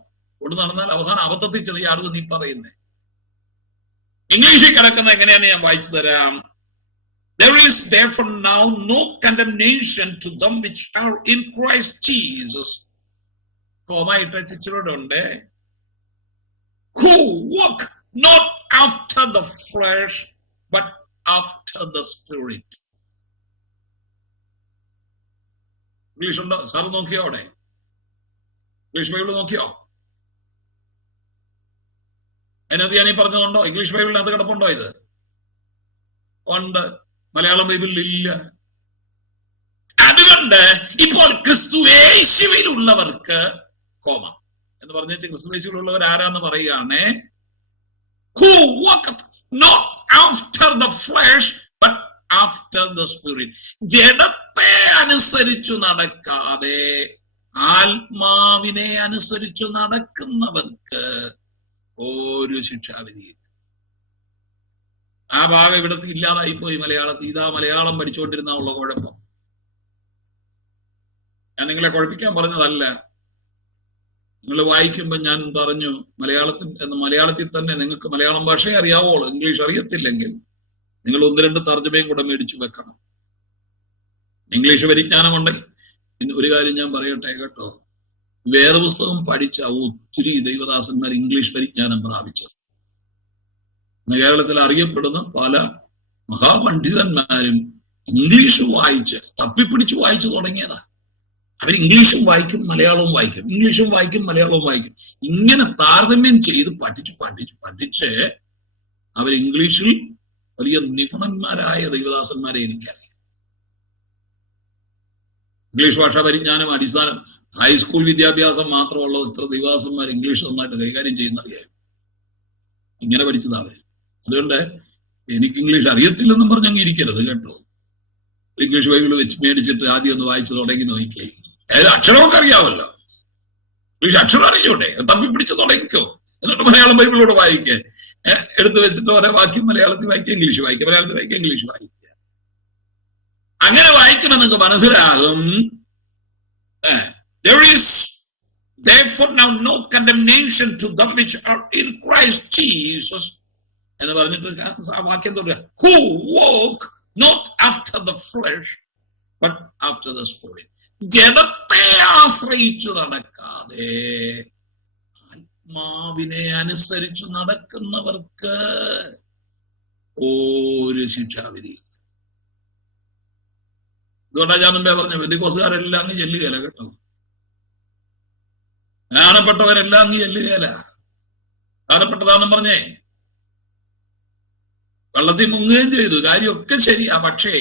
കൊണ്ട് നടന്നാൽ അവസാനം അബദ്ധത്തിൽ ചെറിയ ആളുകൾ നീ പറയുന്നേ. ഇംഗ്ലീഷിൽ കിടക്കുന്ന എങ്ങനെയാണ് ഞാൻ വായിച്ചു തരാം. There is therefore now no condemnation to them which are in Christ Jesus. ഇട്ടുണ്ട്. Who walk not after the flesh but after the spirit. English ഉണ്ടോ? സാറ് നോക്കിയോ? അവിടെ ഇംഗ്ലീഷ് ബൈബിൾ നോക്കിയോ? അതിനകത്ത് ഞാൻ ഈ പറഞ്ഞതുണ്ടോ? ഇംഗ്ലീഷ് ബൈബിളിനകത്ത് കിടപ്പുണ്ടോ? ഇത് ഉണ്ട്, മലയാളം ബൈബിളിൽ ഇല്ല. അതുകൊണ്ട് ഇപ്പോൾ ക്രിസ്തുവേശുവിലുള്ളവർക്ക് കോമ എന്ന് പറഞ്ഞിട്ട് ക്രിസ്തുവേശുവിലുള്ളവർ ആരാന്ന് പറയുകയാണ്. Who walketh not after the flesh but after the spirit. ജഡത്തെ അനുസരിച്ചു നടക്കാതെ ആത്മാവിനെ അനുസരിച്ചു നടക്കുന്നവർക്ക് ഒരു ശിക്ഷാവിധിയില്ല. ആ ഭാഗം ഇവിടത്തെ ഇല്ലാതായി പോയി മലയാളത്തിൽ. ഇതാ മലയാളം പഠിച്ചുകൊണ്ടിരുന്ന ഉള്ള കുഴപ്പം. ഞാൻ നിങ്ങളെ കുഴപ്പിക്കാൻ പറഞ്ഞതല്ല. നിങ്ങൾ വായിക്കുമ്പോൾ ഞാൻ പറഞ്ഞു മലയാളത്തിൽ തന്നെ നിങ്ങൾക്ക് മലയാളം ഭാഷയെ അറിയാവോളൂ. ഇംഗ്ലീഷ് അറിയത്തില്ലെങ്കിൽ നിങ്ങൾ 1-2 തർജ്ജമയും കൂടെ മേടിച്ചു വെക്കണം. ഇംഗ്ലീഷ് പരിജ്ഞാനമുണ്ടെങ്കിൽ ഒരു കാര്യം ഞാൻ പറയട്ടെ കേട്ടോ, വേദപുസ്തകം പഠിച്ച ഒത്തിരി ദൈവദാസന്മാർ ഇംഗ്ലീഷ് പരിജ്ഞാനം പ്രാപിച്ചത്. കേരളത്തിൽ അറിയപ്പെടുന്ന പല മഹാപണ്ഡിതന്മാരും ഇംഗ്ലീഷ് വായിച്ച് തപ്പിപ്പിടിച്ച് വായിച്ചു തുടങ്ങിയതാ. അവർ ഇംഗ്ലീഷും വായിക്കും മലയാളവും വായിക്കും, ഇംഗ്ലീഷും വായിക്കും മലയാളവും വായിക്കും. ഇങ്ങനെ താരതമ്യം ചെയ്ത് പഠിച്ച് അവർ ഇംഗ്ലീഷിൽ വലിയ നിപുണന്മാരായ ദൈവദാസന്മാരെ എനിക്കറിയാം. ഇംഗ്ലീഷ് ഭാഷാ പരിജ്ഞാനം അടിസ്ഥാനം ഹൈസ്കൂൾ വിദ്യാഭ്യാസം മാത്രമുള്ള ഇത്ര ദൈവദാസന്മാർ ഇംഗ്ലീഷ് നന്നായിട്ട് കൈകാര്യം ചെയ്യുന്നറിയാം. ഇങ്ങനെ പഠിച്ചതാ അവര്. അതുകൊണ്ട് എനിക്ക് ഇംഗ്ലീഷ് അറിയത്തില്ലെന്നും പറഞ്ഞങ്ങ് ഇരിക്കരുത് കേട്ടോ. ഇംഗ്ലീഷ് ബൈബിൾ വെച്ച് മേടിച്ചിട്ട് ആദ്യം ഒന്ന് വായിച്ചു തുടങ്ങി നോക്കിയേ. ഏത് അക്ഷരമൊക്കെ അറിയാമല്ലോ, ഇംഗ്ലീഷ് അക്ഷരം അറിയൂടെ, തപ്പി പിടിച്ച് തുടങ്ങിക്കോ. എന്നിട്ട് മലയാളം ബൈബിളോട് വായിക്കേ. എടുത്തു വെച്ചിട്ട് ഓരോ വാക്യം മലയാളത്തിൽ വായിക്കുക, ഇംഗ്ലീഷ് വായിക്കുക, മലയാളത്തിൽ വായിക്കുക, ഇംഗ്ലീഷ് വായിക്കുക. അങ്ങനെ വായിക്കണം നിങ്ങൾക്ക് മനസ്സിലാകും. There is therefore now no condemnation to them which are in Christ Jesus എന്ന് പറഞ്ഞിട്ട് വാക്യം തുടങ്ങുക. Who walk not after the flesh but after the spirit. ജഡത്തെ ആശ്രയിച്ചു നടക്കാതെ ആത്മാവിനെ അനുസരിച്ചു നടക്കുന്നവർക്ക് ഒരു ശിക്ഷാവിധി. ഇതുകൊണ്ടാണ് ഞാൻ മുമ്പേ പറഞ്ഞ പെന്തിക്കോസുകാരെല്ലാം അങ്ങ് ചെല്ലുകയില്ല കേട്ടോ. ജ്ഞാനപ്പെട്ടവരെല്ലാം അങ്ങ് ചെല്ലുകയില്ല. ജ്ഞാനപ്പെട്ടതാണെന്ന് പറഞ്ഞേ വെള്ളത്തിൽ മുങ്ങുകയും ചെയ്തു, കാര്യമൊക്കെ ശരിയാ. പക്ഷേ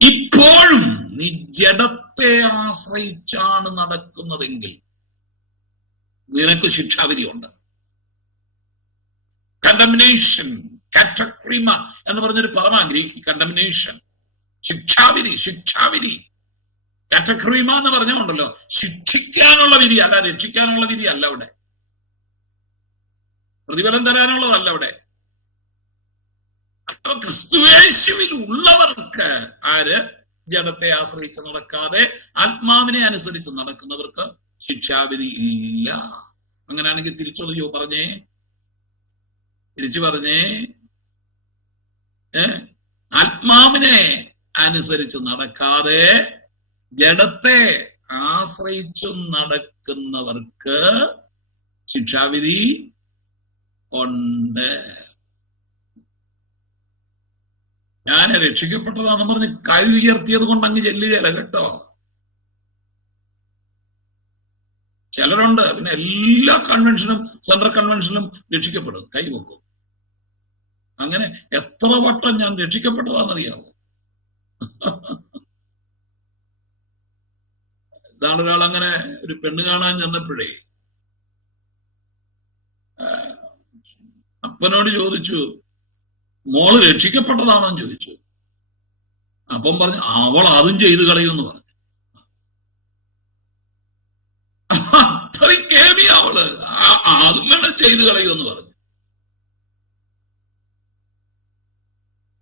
ഇപ്പോഴും നീ ജഡത്തെ ആശ്രയിച്ചാണ് നടക്കുന്നതെങ്കിൽ നിനക്ക് ശിക്ഷാവിധി ഉണ്ട്. കണ്ടമിനേഷൻ, കാറ്റക്രീമ എന്ന് പറഞ്ഞൊരു പദമാ ഗ്രീക്ക്. കണ്ടമിനേഷൻ, ശിക്ഷാവിധി. കാറ്റക്രീമ എന്ന് പറഞ്ഞുണ്ടല്ലോ, ശിക്ഷിക്കാനുള്ള വിധി അല്ല, രക്ഷിക്കാനുള്ള വിധി അല്ല അവിടെ, പ്രതിഫലം തരാനുള്ളതല്ല അവിടെ. അപ്പൊ ക്രിസ്തുയേശുവിൽ ഉള്ളവർക്ക് ആര് ജഡത്തെ ആശ്രയിച്ച് നടക്കാതെ ആത്മാവിനെ അനുസരിച്ച് നടക്കുന്നവർക്ക് ശിക്ഷാവിധി ഇല്ല. അങ്ങനെയാണെങ്കിൽ തിരിച്ചു പറഞ്ഞേ, ആത്മാവിനെ അനുസരിച്ച് നടക്കാതെ ജഡത്തെ ആശ്രയിച്ചു നടക്കുന്നവർക്ക് ശിക്ഷാവിധി ഉണ്ട്. ഞാൻ രക്ഷിക്കപ്പെട്ടതാണെന്ന് പറഞ്ഞ് കൈ ഉയർത്തിയത് കൊണ്ട് അങ്ങ് ചെല്ലുകയല്ല കേട്ടോ. ചിലരുണ്ട് പിന്നെ എല്ലാ കൺവെൻഷനും സെൻട്രൽ കൺവെൻഷനും രക്ഷിക്കപ്പെടും, കൈവെക്കും. അങ്ങനെ എത്ര വട്ടം ഞാൻ രക്ഷിക്കപ്പെട്ടതാണെന്നറിയാമോ? ഇതാണ് ഒരാൾ അങ്ങനെ ഒരു പെണ്ണ് കാണാൻ ചെന്നപ്പോഴേ അപ്പനോട് ചോദിച്ചു, മോള് രക്ഷിക്കപ്പെട്ടതാണെന്ന് ചോദിച്ചു. അപ്പം പറഞ്ഞു അവൾ അതും ചെയ്ത് കളയുമെന്ന് പറഞ്ഞു. അത്രയും കേൾവി അവള്, അതും വേണം ചെയ്ത് കളയുമെന്ന് പറഞ്ഞു.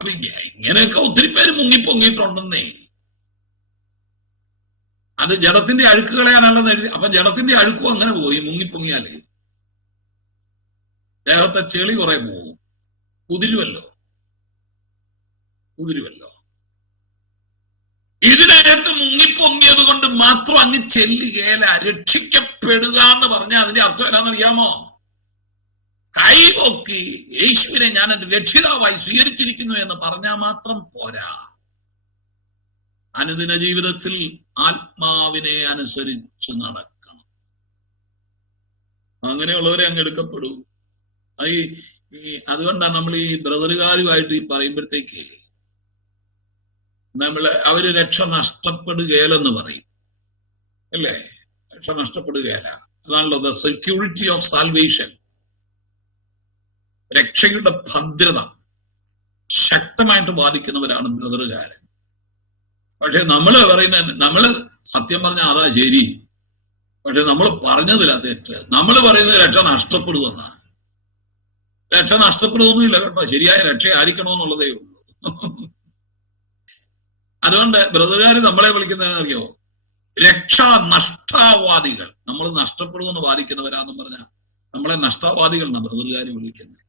അപ്പൊ ഇങ്ങനെയൊക്കെ ഒത്തിരി പേര് മുങ്ങിപ്പൊങ്ങിയിട്ടുണ്ടെന്നേ. അത് ജഡത്തിന്റെ അഴുക്ക് കളയാനല്ലെന്ന് എഴുതി. അപ്പൊ ജഡത്തിന്റെ അഴുക്കും അങ്ങനെ പോയി. മുങ്ങിപ്പൊങ്ങിയാലേ ദേഹത്തെ ചെളി കുറെ പോകും, കുതിരുവല്ലോ. ഇതിനകത്ത് മുങ്ങിപ്പൊങ്ങിയത് കൊണ്ട് മാത്രം അങ്ങ് ചെല്ലുകേല. രക്ഷിക്കപ്പെടുക എന്ന് പറഞ്ഞാൽ അതിന്റെ അർത്ഥം എന്നാണെന്നറിയാമോ? കൈപൊക്കി യേശുവിനെ ഞാൻ എന്റെ രക്ഷിതാവായി സ്വീകരിച്ചിരിക്കുന്നു എന്ന് പറഞ്ഞാൽ മാത്രം പോരാ. അനുദിന ജീവിതത്തിൽ ആത്മാവിനെ അനുസരിച്ച് നടക്കണം. അങ്ങനെയുള്ളവരെ അങ്ങ് എടുക്കപ്പെടൂ. അതുകൊണ്ടാണ് നമ്മൾ ഈ ബ്രദറുകാരുമായിട്ട് ഈ പറയുമ്പോഴത്തേക്ക് അവര് രക്ഷ നഷ്ടപ്പെടുകയില്ലെന്ന് പറയും അല്ലേ? രക്ഷ നഷ്ടപ്പെടുകയില്ല. അതാണല്ലോ ദ സെക്യൂരിറ്റി ഓഫ് സാൽവേഷൻ. രക്ഷയുടെ ഭദ്രത ശക്തമായിട്ട് ബാധിക്കുന്നവരാണ് ബ്രദറുകാരൻ. പക്ഷെ നമ്മള് സത്യം പറഞ്ഞാൽ അതാ ശരി. പക്ഷെ നമ്മൾ പറഞ്ഞതില്ല തെറ്റ്. നമ്മൾ പറയുന്നത് രക്ഷ നഷ്ടപ്പെടുമെന്നാണ്. രക്ഷ നഷ്ടപ്പെടുകയൊന്നുമില്ല കേട്ടോ. ശരിയായ രക്ഷ ആയിരിക്കണമെന്നുള്ളതേ ഉള്ളൂ. അതുകൊണ്ട് ബ്രദറുകാർ നമ്മളെ വിളിക്കുന്നതിനറിയോ? രക്ഷാ നഷ്ടവാദികൾ. നമ്മൾ നഷ്ടപ്പെടുമെന്ന് വാദിക്കുന്നവരാന്ന് പറഞ്ഞാൽ നമ്മളെ നഷ്ടവാദികൾ എന്നാണ് ബ്രദറുകാർ വിളിക്കുന്നത്.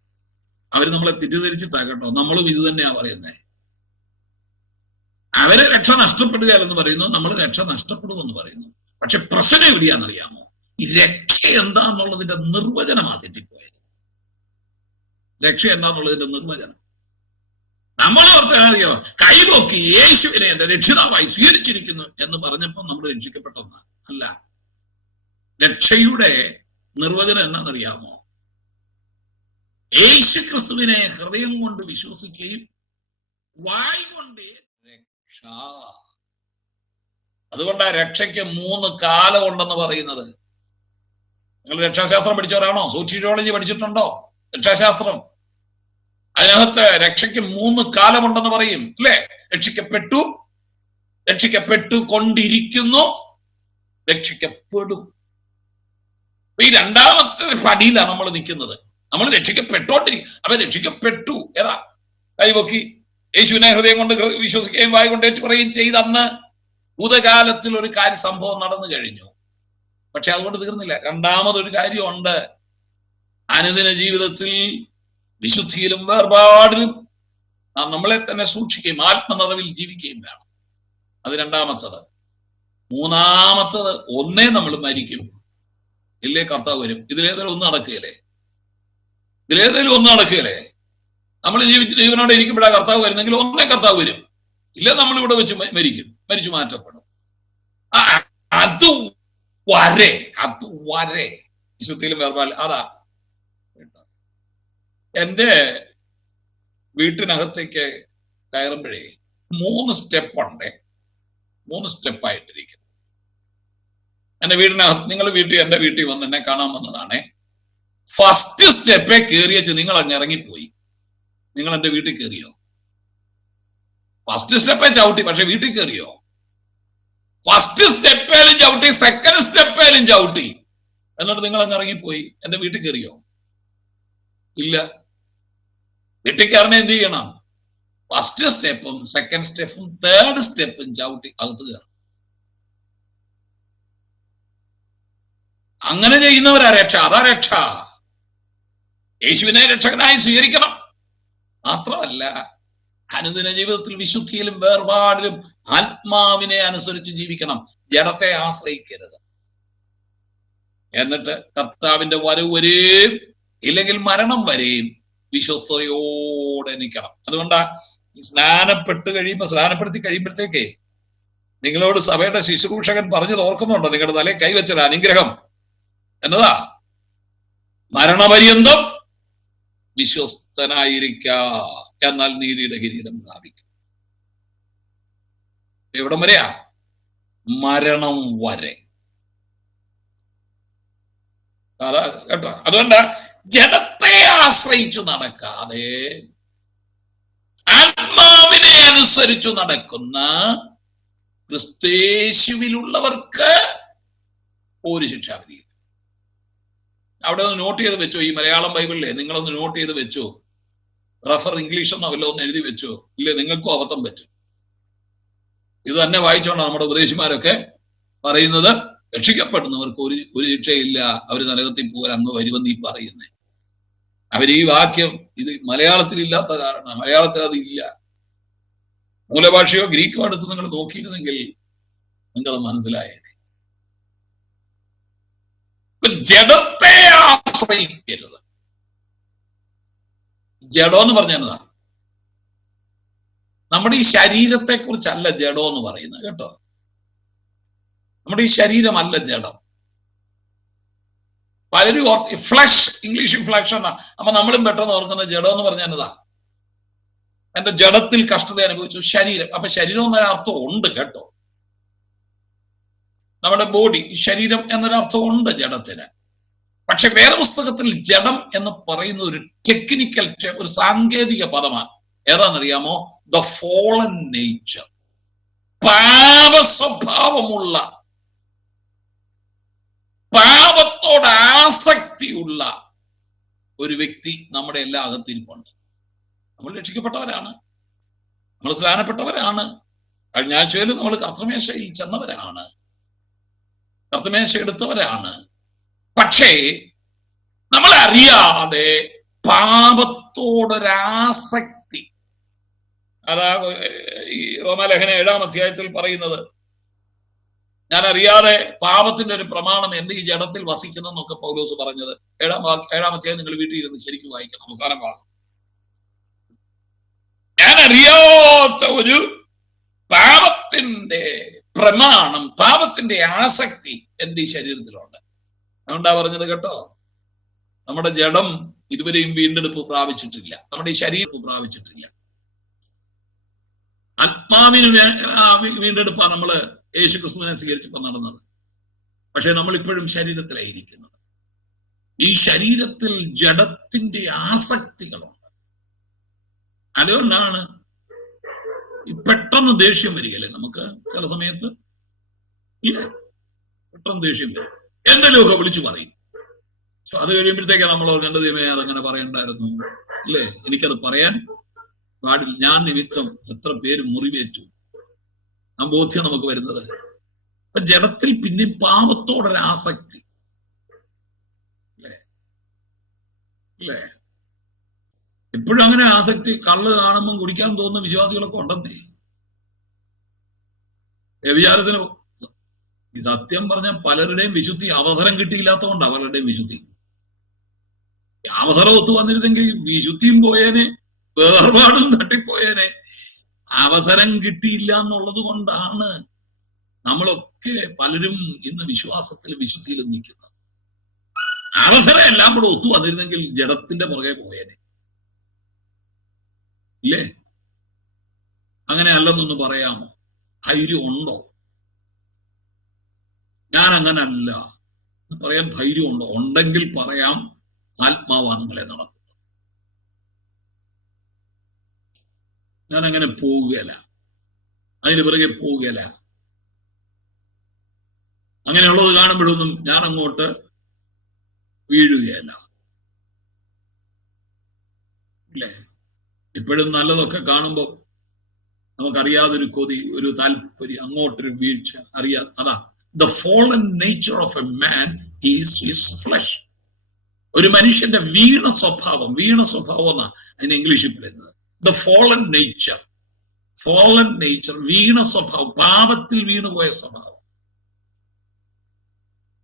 അവര് നമ്മളെ തെറ്റിദ്ധരിച്ചിട്ടാ കേട്ടോ. നമ്മളും ഇത് തന്നെയാ പറയുന്നത്. അവരെ രക്ഷ നഷ്ടപ്പെടുകയെന്ന് പറയുന്നു, നമ്മൾ രക്ഷ നഷ്ടപ്പെടുമെന്ന് പറയുന്നു. പക്ഷെ പ്രശ്നം എവിടെയാണെന്നറിയാമോ? ഈ രക്ഷ എന്താന്നുള്ളതിന്റെ നിർവചനമാ തെറ്റിപ്പോയത്. രക്ഷ എന്താന്നുള്ളതിന്റെ നിർവചനം നമ്മൾ ഓർത്തറിയോ, കൈപോക്കി യേശുവിനെ എന്റെ രക്ഷിതാവായി സ്വീകരിച്ചിരിക്കുന്നു എന്ന് പറഞ്ഞപ്പോൾ നമ്മൾ രക്ഷിക്കപ്പെട്ടൊന്ന അല്ല. രക്ഷയുടെ നിർവചനം എന്നാണെന്നറിയാമോ? യേശു ക്രിസ്തുവിനെ ഹൃദയം കൊണ്ട് വിശ്വസിക്കുകയും വായ് കൊണ്ട് രക്ഷ. അതുകൊണ്ടാ രക്ഷയ്ക്ക് 3 കാലം ഉണ്ടെന്ന് പറയുന്നത്. നിങ്ങൾ രക്ഷാശാസ്ത്രം പഠിച്ചവരാണോ? സോഷ്യോളജി പഠിച്ചിട്ടുണ്ടോ? രക്ഷാശാസ്ത്രം അതിനകത്ത് രക്ഷയ്ക്ക് 3 കാലമുണ്ടെന്ന് പറയും അല്ലെ? രക്ഷിക്കപ്പെട്ടു, രക്ഷിക്കപ്പെട്ടു കൊണ്ടിരിക്കുന്നു, രക്ഷിക്കപ്പെടും. ഈ 2ാമത്തെ പടിയിലാണ് നമ്മൾ നിൽക്കുന്നത്. നമ്മൾ രക്ഷിക്കപ്പെട്ടോണ്ടിരിക്കും. അവൻ രക്ഷിക്കപ്പെട്ടു. ഏതാ? കൈപൊക്കി യേശുവിനെ ഹൃദയം കൊണ്ട് വിശ്വസിക്കുകയും വായ കൊണ്ട് ഏറ്റു പറയുകയും ചെയ്തന്ന് ഭൂതകാലത്തിൽ ഒരു സംഭവം നടന്നു കഴിഞ്ഞു. പക്ഷെ അതുകൊണ്ട് തീർന്നില്ല. 2ാമതൊരു കാര്യമുണ്ട്. അനുദിന ജീവിതത്തിൽ വിശുദ്ധിയിലും വേർപാടിലും നാം നമ്മളെ തന്നെ സൂക്ഷിക്കുകയും ആത്മനിറവിൽ ജീവിക്കുകയും വേണം. അത് 2ാമത്തത്. 3ാമത്തത്, ഒന്നേ നമ്മൾ മരിക്കും, ഇല്ലേ കർത്താവ് വരും. ഇതിലേതെങ്കിലും ഒന്ന് നടക്കുകയല്ലേ? നമ്മൾ ജീവനോടെ ഇരിക്കുമ്പോഴാണ് കർത്താവ് വരുന്നെങ്കിൽ ഒന്നേ കർത്താവ് വരും, ഇല്ല നമ്മൾ ഇവിടെ വെച്ച് മരിക്കും, മരിച്ചു മാറ്റപ്പെടും. അത് വരെ വിശുദ്ധിയിലും വേർപാടിലും. അതാ എന്റെ വീട്ടിനകത്തേക്ക് കയറുമ്പോഴേ 3 സ്റ്റെപ്പുണ്ട്. 3 സ്റ്റെപ്പായിട്ടിരിക്കുന്നു. എന്റെ വീടിനകത്ത്, നിങ്ങൾ എന്റെ വീട്ടിൽ വന്ന് എന്നെ കാണാൻ വന്നതാണേ. ഫസ്റ്റ് സ്റ്റെപ്പേ കയറിയച്ച് നിങ്ങൾ അങ്ങ് ഇറങ്ങിപ്പോയി. നിങ്ങൾ എന്റെ വീട്ടിൽ കയറിയോ? ഫസ്റ്റ് സ്റ്റെപ്പേ ചവിട്ടി, പക്ഷെ വീട്ടിൽ കയറിയോ? ഫസ്റ്റ് സ്റ്റെപ്പേലും ചവിട്ടി, സെക്കൻഡ് സ്റ്റെപ്പേലും ചവിട്ടി, എന്നിട്ട് നിങ്ങൾ അങ്ങ് ഇറങ്ങിപ്പോയി. എന്റെ വീട്ടിൽ കയറിയോ? ഇല്ല. വീട്ടിൽ കയറണ എന്ത് ചെയ്യണം? ഫസ്റ്റ് സ്റ്റെപ്പും സെക്കൻഡ് സ്റ്റെപ്പും തേർഡ് സ്റ്റെപ്പും ചവിട്ടി അകത്ത് കയറും. അങ്ങനെ ചെയ്യുന്നവരാ രക്ഷ. അതാ രക്ഷ. യേശുവിനെ രക്ഷകനായി സ്വീകരിക്കണം. മാത്രമല്ല, അനുദിന ജീവിതത്തിൽ വിശുദ്ധിയിലും വേർപാടിലും ആത്മാവിനെ അനുസരിച്ച് ജീവിക്കണം. ജഡത്തെ ആശ്രയിക്കരുത്. എന്നിട്ട് കർത്താവിന്റെ വരവ് വരെയും ഇല്ലെങ്കിൽ മരണം വരെയും വിശ്വസ്തയോടെ നിൽക്കണം. അതുകൊണ്ടാ സ്നാനപ്പെടുത്തി കഴിയുമ്പോഴത്തേക്കേ നിങ്ങളോട് സഭയുടെ ശുശ്രൂഷകൻ പറഞ്ഞത് ഓർക്കുന്നുണ്ടോ? നിങ്ങളുടെ തലയിൽ കൈവച്ചത് അനുഗ്രഹം എന്നതാ, മരണപര്യന്തം വിശ്വസ്തനായിരിക്ക, എന്നാൽ നീതിയുടെ കിരീടം പ്രാപിക്കും. എവിടം വരെയാ? മരണം വരെ. അതാ കേട്ടോ. അതുകൊണ്ട് ജഡത്തെ ആശ്രയിച്ചു നടക്കാതെ ആത്മാവിനെ അനുസരിച്ചു നടക്കുന്ന ക്രിസ്തേശുവിലുള്ളവർക്ക് ഒരു ശിക്ഷാവിധി. അവിടെ ഒന്ന് നോട്ട് ചെയ്ത് വെച്ചോ. ഈ മലയാളം ബൈബിളിലെ നിങ്ങളൊന്ന് നോട്ട് ചെയ്ത് വെച്ചോ. റഫർ ഇംഗ്ലീഷ് എന്നോ വല്ലോ ഒന്ന് എഴുതി വെച്ചോ. ഇല്ലേ നിങ്ങൾക്കും അബദ്ധം പറ്റും. ഇത് തന്നെ വായിച്ചോണ്ട് നമ്മുടെ ഉപദേശിമാരൊക്കെ പറയുന്നത്, രക്ഷിക്കപ്പെടുന്നവർക്ക് ഒരു ശിക്ഷയില്ല, അവർ നരകത്തിൽ പോകാൻ അന്ന് വരുമെന്ന് ഈ പറയുന്നേ. അവർ ഈ വാക്യം ഇത് മലയാളത്തിൽ ഇല്ലാത്ത കാരണം, മലയാളത്തിൽ അതില്ല. മൂലഭാഷയോ ഗ്രീക്കോ എടുത്ത് നിങ്ങൾ നോക്കിയിരുന്നെങ്കിൽ നിങ്ങൾക്കത് മനസ്സിലായേനെ. ജഡത്തെ ആശ്രയിക്കരുത്. ജഡം എന്ന് പറഞ്ഞാൽ എന്നതാ? നമ്മുടെ ഈ ശരീരത്തെ കുറിച്ചല്ല ജഡം എന്ന് പറയുന്നത് കേട്ടോ. നമ്മുടെ ഈ ശരീരമല്ല ജഡം. പലരും ഫ്ലഷ്, ഇംഗ്ലീഷിൽ ഫ്ലഷ് എന്നാ. അപ്പൊ നമ്മളും പെട്ടെന്ന് ഓർക്കുന്ന ജഡം എന്ന് പറഞ്ഞാൽ എന്നതാ? എന്റെ ജഡത്തിൽ കഷ്ടത അനുഭവിച്ചു, ശരീരം. അപ്പൊ ശരീരം എന്നൊരർത്ഥം ഉണ്ട് കേട്ടോ. നമ്മുടെ ബോഡി, ശരീരം എന്നൊരർത്ഥം ഉണ്ട് ജഡത്തിന്. പക്ഷെ വേറെ പുസ്തകത്തിൽ ജഡം എന്ന് പറയുന്ന ഒരു ടെക്നിക്കൽ, ഒരു സാങ്കേതിക പദമാണ്. ഏതാണെന്നറിയാമോ? The fallen nature. പാപ സ്വഭാവമുള്ള, പാപത്തോട് ആസക്തിയുള്ള ഒരു വ്യക്തി നമ്മുടെ എല്ലാ അകത്തിരിപ്പുണ്ട്. നമ്മൾ രക്ഷിക്കപ്പെട്ടവരാണ്, നമ്മൾ സ്നാനപ്പെട്ടവരാണ്, കഴിഞ്ഞ ആഴ്ചയിൽ നമ്മൾ കർത്തൃമേശയിൽ ചെന്നവരാണ്, കർത്തൃമേശ എടുത്തവരാണ്. പക്ഷേ നമ്മളറിയാതെ പാപത്തോടൊരാസക്തി, അതാ ഈ റോമാലേഖന 7-ാം അധ്യായത്തിൽ പറയുന്നത്, ഞാൻ അറിയാതെ പാപത്തിന്റെ ഒരു പ്രമാണം എന്റെ ഈ ജഡത്തിൽ വസിക്കുന്നു എന്നൊക്കെ പൗലോസ് പറഞ്ഞത് 7-ാം അധ്യായം നിങ്ങൾ വീട്ടിൽ ഇരുന്ന് ശരിക്കും വായിക്കണം. അവസാനം ഭാഗം, ഞാൻ അറിയാത്ത ഒരു പാപത്തിന്റെ പ്രമാണം, പാപത്തിന്റെ ആസക്തി എന്റെ ഈ ശരീരത്തിലുണ്ട്. അതുകൊണ്ടാ പറഞ്ഞത് കേട്ടോ, നമ്മുടെ ജഡം ഇതുവരെയും വീണ്ടെടുപ്പ് പ്രാപിച്ചിട്ടില്ല, നമ്മുടെ ഈ ശരീരം പ്രാപിച്ചിട്ടില്ല. ആത്മാവിന് വീണ്ടെടുപ്പാണ് നമ്മള് യേശുക്രിസ്തുവിനെ സ്വീകരിച്ചപ്പോൾ നടന്നത്. പക്ഷെ നമ്മൾ ഇപ്പോഴും ശരീരത്തിലായിരിക്കുന്നത്. ഈ ശരീരത്തിൽ ജഡത്തിന്റെ ആസക്തികളുണ്ട്. അതുകൊണ്ടാണ് പെട്ടെന്ന് ദേഷ്യം വരികയല്ലേ നമുക്ക് ചില സമയത്ത്. ഇല്ല, പെട്ടെന്ന് ദേഷ്യം വരും, എന്തെങ്കിലുമൊക്കെ വിളിച്ചു പറയും. അത് കഴിയുമ്പോഴത്തേക്കാ നമ്മൾ ഓർക്കേണ്ട ദൈവമേ അതങ്ങനെ പറയണ്ടായിരുന്നു അല്ലേ, എനിക്കത് പറയാൻ പാടില്ല, ഞാൻ നിമിത്തം എത്ര പേര് മുറിവേറ്റു, ആ ബോധ്യം നമുക്ക് വരുന്നത്. അപ്പൊ ജഡത്തിൽ പിന്നെ പാപത്തോടൊരാസക്തി അല്ലേ. എപ്പോഴും അങ്ങനെ ആസക്തി. കള്ള് കാണുമ്പം കുടിക്കാൻ തോന്നുന്ന വിശ്വാസികളൊക്കെ ഉണ്ടെന്നേ. വ്യഭിചാരത്തിന് സത്യം പറഞ്ഞ പലരുടെയും വിശുദ്ധി അവസരം കിട്ടിയില്ലാത്തതുകൊണ്ടാണ് പലരുടെയും വിശുദ്ധി. അവസരം ഒത്തു വന്നിരുന്നെങ്കിൽ വിശുദ്ധിയും പോയേനെ, വേർപാടും തട്ടിപ്പോയേനെ. അവസരം കിട്ടിയില്ല എന്നുള്ളത് കൊണ്ടാണ് നമ്മളൊക്കെ പലരും ഇന്ന് വിശ്വാസത്തിൽ വിശുദ്ധിയിലും നിൽക്കുന്നത്. അവസരം എല്ലാം കൂടെ ഒത്തു വന്നിരുന്നെങ്കിൽ ജഡത്തിന്റെ പുറകെ പോയേനെ ഇല്ലേ. അങ്ങനെ അല്ലെന്നൊന്ന് പറയാമോ? ധൈര്യം ഉണ്ടോ? ഞാൻ അങ്ങനെ അല്ല പറയാൻ ധൈര്യം ഉണ്ടോ? ഉണ്ടെങ്കിൽ പറയാം, ആത്മാവാണ് നിങ്ങളെ നടത്തുന്നത്. ഞാൻ അങ്ങനെ പോവുകയല്ല, അതിന് പിറകെ പോവുകയല്ല. അങ്ങനെയുള്ളത് കാണുമ്പോഴൊന്നും ഞാൻ അങ്ങോട്ട് വീഴുകയല്ല അല്ലേ. ഇപ്പോഴും നല്ലതൊക്കെ കാണുമ്പോൾ നമുക്കറിയാതൊരു കൊതി, ഒരു താല്പര്യം, അങ്ങോട്ടൊരു വീഴ്ച അറിയാതെ. അതാ the fallen nature of a man is his flesh. ഒരു മനുഷ്യന്റെ വീണ സ്വഭാവം എന്നാ അതിന് ഇംഗ്ലീഷിൽ പറയുന്നത്. the fallen nature, വീണ സ്വഭാവം, പാപത്തിൽ വീണുപോയ സ്വഭാവം.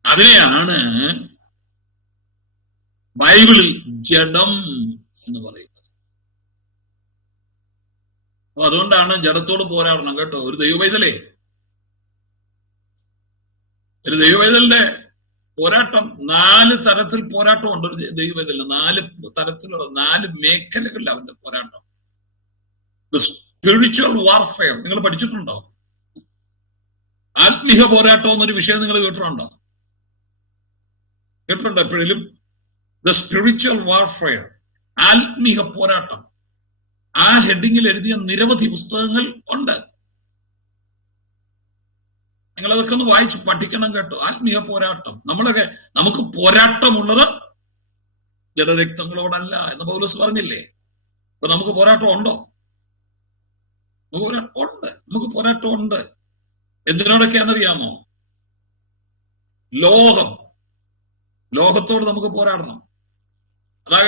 അതിനെയാണ് ബൈബിളിൽ ജഡം എന്ന് പറയുന്നത്. അപ്പൊ അതുകൊണ്ടാണ് ജഡത്തോട് പോരാടണം കേട്ടോ. ഒരു ദൈവവൈതലിന്റെ പോരാട്ടം 4 തരത്തിൽ പോരാട്ടമുണ്ട്. ഒരു ദൈവവൈതലിന് 4 തരത്തിലുള്ള 4 മേഖലകളിൽ അവന്റെ പോരാട്ടം. സ്പിരിച്വൽ വാർഫെയർ നിങ്ങൾ പഠിച്ചിട്ടുണ്ടോ? ആത്മീക പോരാട്ടം എന്നൊരു വിഷയം നിങ്ങൾ കേട്ടിട്ടുണ്ടോ? എപ്പോഴെങ്കിലും ദ സ്പിരിച്വൽ വാർഫെയർ, ആത്മീക പോരാട്ടം, ആ ഹെഡിങ്ങിൽ എഴുതിയ നിരവധി പുസ്തകങ്ങൾ ഉണ്ട്. നിങ്ങളതൊക്കെ ഒന്ന് വായിച്ച് പഠിക്കണം കേട്ടോ. ആത്മീയ പോരാട്ടം. നമുക്ക് പോരാട്ടമുള്ളത് ജഡരക്തങ്ങളോടല്ല എന്ന് പൗലോസ് പറഞ്ഞില്ലേ. അപ്പൊ നമുക്ക് പോരാട്ടം ഉണ്ടോ? നമുക്ക് പോരാട്ടം ഉണ്ട്. എന്തിനോടൊക്കെയാണെന്നറിയാമോ? ലോകത്തോട് നമുക്ക് പോരാടണം. അതാ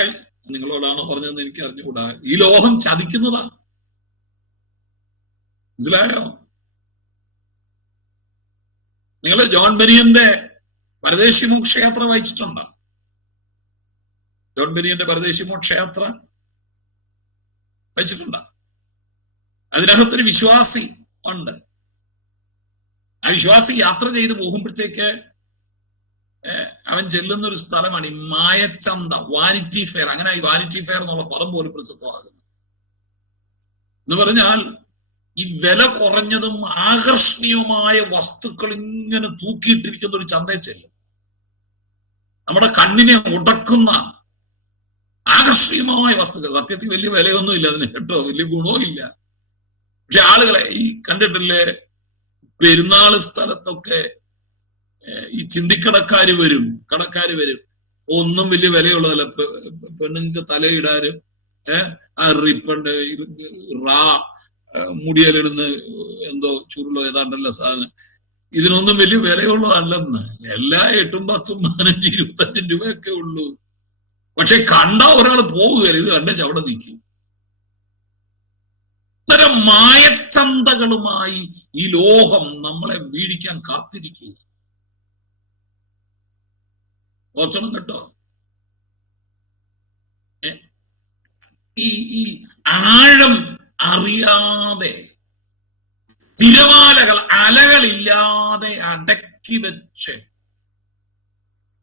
നിങ്ങളോടാണോ പറഞ്ഞതെന്ന് എനിക്ക് അറിഞ്ഞുകൂടാ. ഈ ലോകം ചതിക്കുന്നതാണ്, മനസ്സിലായോ? നിങ്ങൾ ജോൺ ബെനിയന്റെ പരദേശി മോക്ഷയാത്ര വായിച്ചിട്ടുണ്ടോ? ജോൺ ബെനിയന്റെ പരദേശി മോക്ഷയാത്ര വായിച്ചിട്ടുണ്ടോ? അതിനകത്തൊരു വിശ്വാസി ഉണ്ട്. ആ വിശ്വാസി യാത്ര ചെയ്ത് പോകുമ്പോഴത്തേക്ക് അവൻ ചെല്ലുന്ന ഒരു സ്ഥലമാണ് ഈ മായച്ചന്ത, വാനിറ്റി ഫെയർ. അങ്ങനെ ഈ വാനിറ്റി ഫെയർ എന്നുള്ള പദം പോലും പ്രസിദ്ധമാകുന്നു. എന്ന് പറഞ്ഞാൽ ഈ വില കുറഞ്ഞതും ആകർഷണീയവുമായ വസ്തുക്കൾ ഇങ്ങനെ തൂക്കിയിട്ടിരിക്കുന്ന ഒരു ചന്തയിൽ ചെല്ലും. നമ്മുടെ കണ്ണിനെ ഉടക്കുന്ന ആകർഷണീയമായ വസ്തുക്കൾ. സത്യത്തിൽ വലിയ വിലയൊന്നും ഇല്ല അതിന് കേട്ടോ, വലിയ ഗുണവും ഇല്ല. പക്ഷെ ആളുകളെ ഈ കണ്ടിട്ടില്ലേ, പെരുന്നാള് സ്ഥലത്തൊക്കെ ഈ ചിന്തിക്കടക്കാര് വരും, ഒന്നും വലിയ വിലയുള്ളതല്ല. പെണ്ണുങ്ങൾക്ക് തലയിടാനും ആ റിപ്പണ്ട് മുടിയലിടുന്ന എന്തോ ചുരുളോ ഏതാണ്ടല്ല സാധനം, ഇതിനൊന്നും വലിയ വിലയുള്ളതല്ലെന്ന്. എല്ലാ 8, 10, 15, 25 രൂപയൊക്കെ ഉള്ളൂ. പക്ഷെ കണ്ട ഒരാൾ പോവുകയല്ല, ഇത് കണ്ട ചവിടെ നിൽക്കും. ഇത്തരം മായച്ചന്തകളുമായി ഈ ലോകം നമ്മളെ വീഴിക്കാൻ കാത്തിരിക്കുക. ഓർക്കണം കേട്ടോ. ഈ അറിയാതെ തിരമാലകൾ അലകളില്ലാതെ അടക്കി വെച്ച്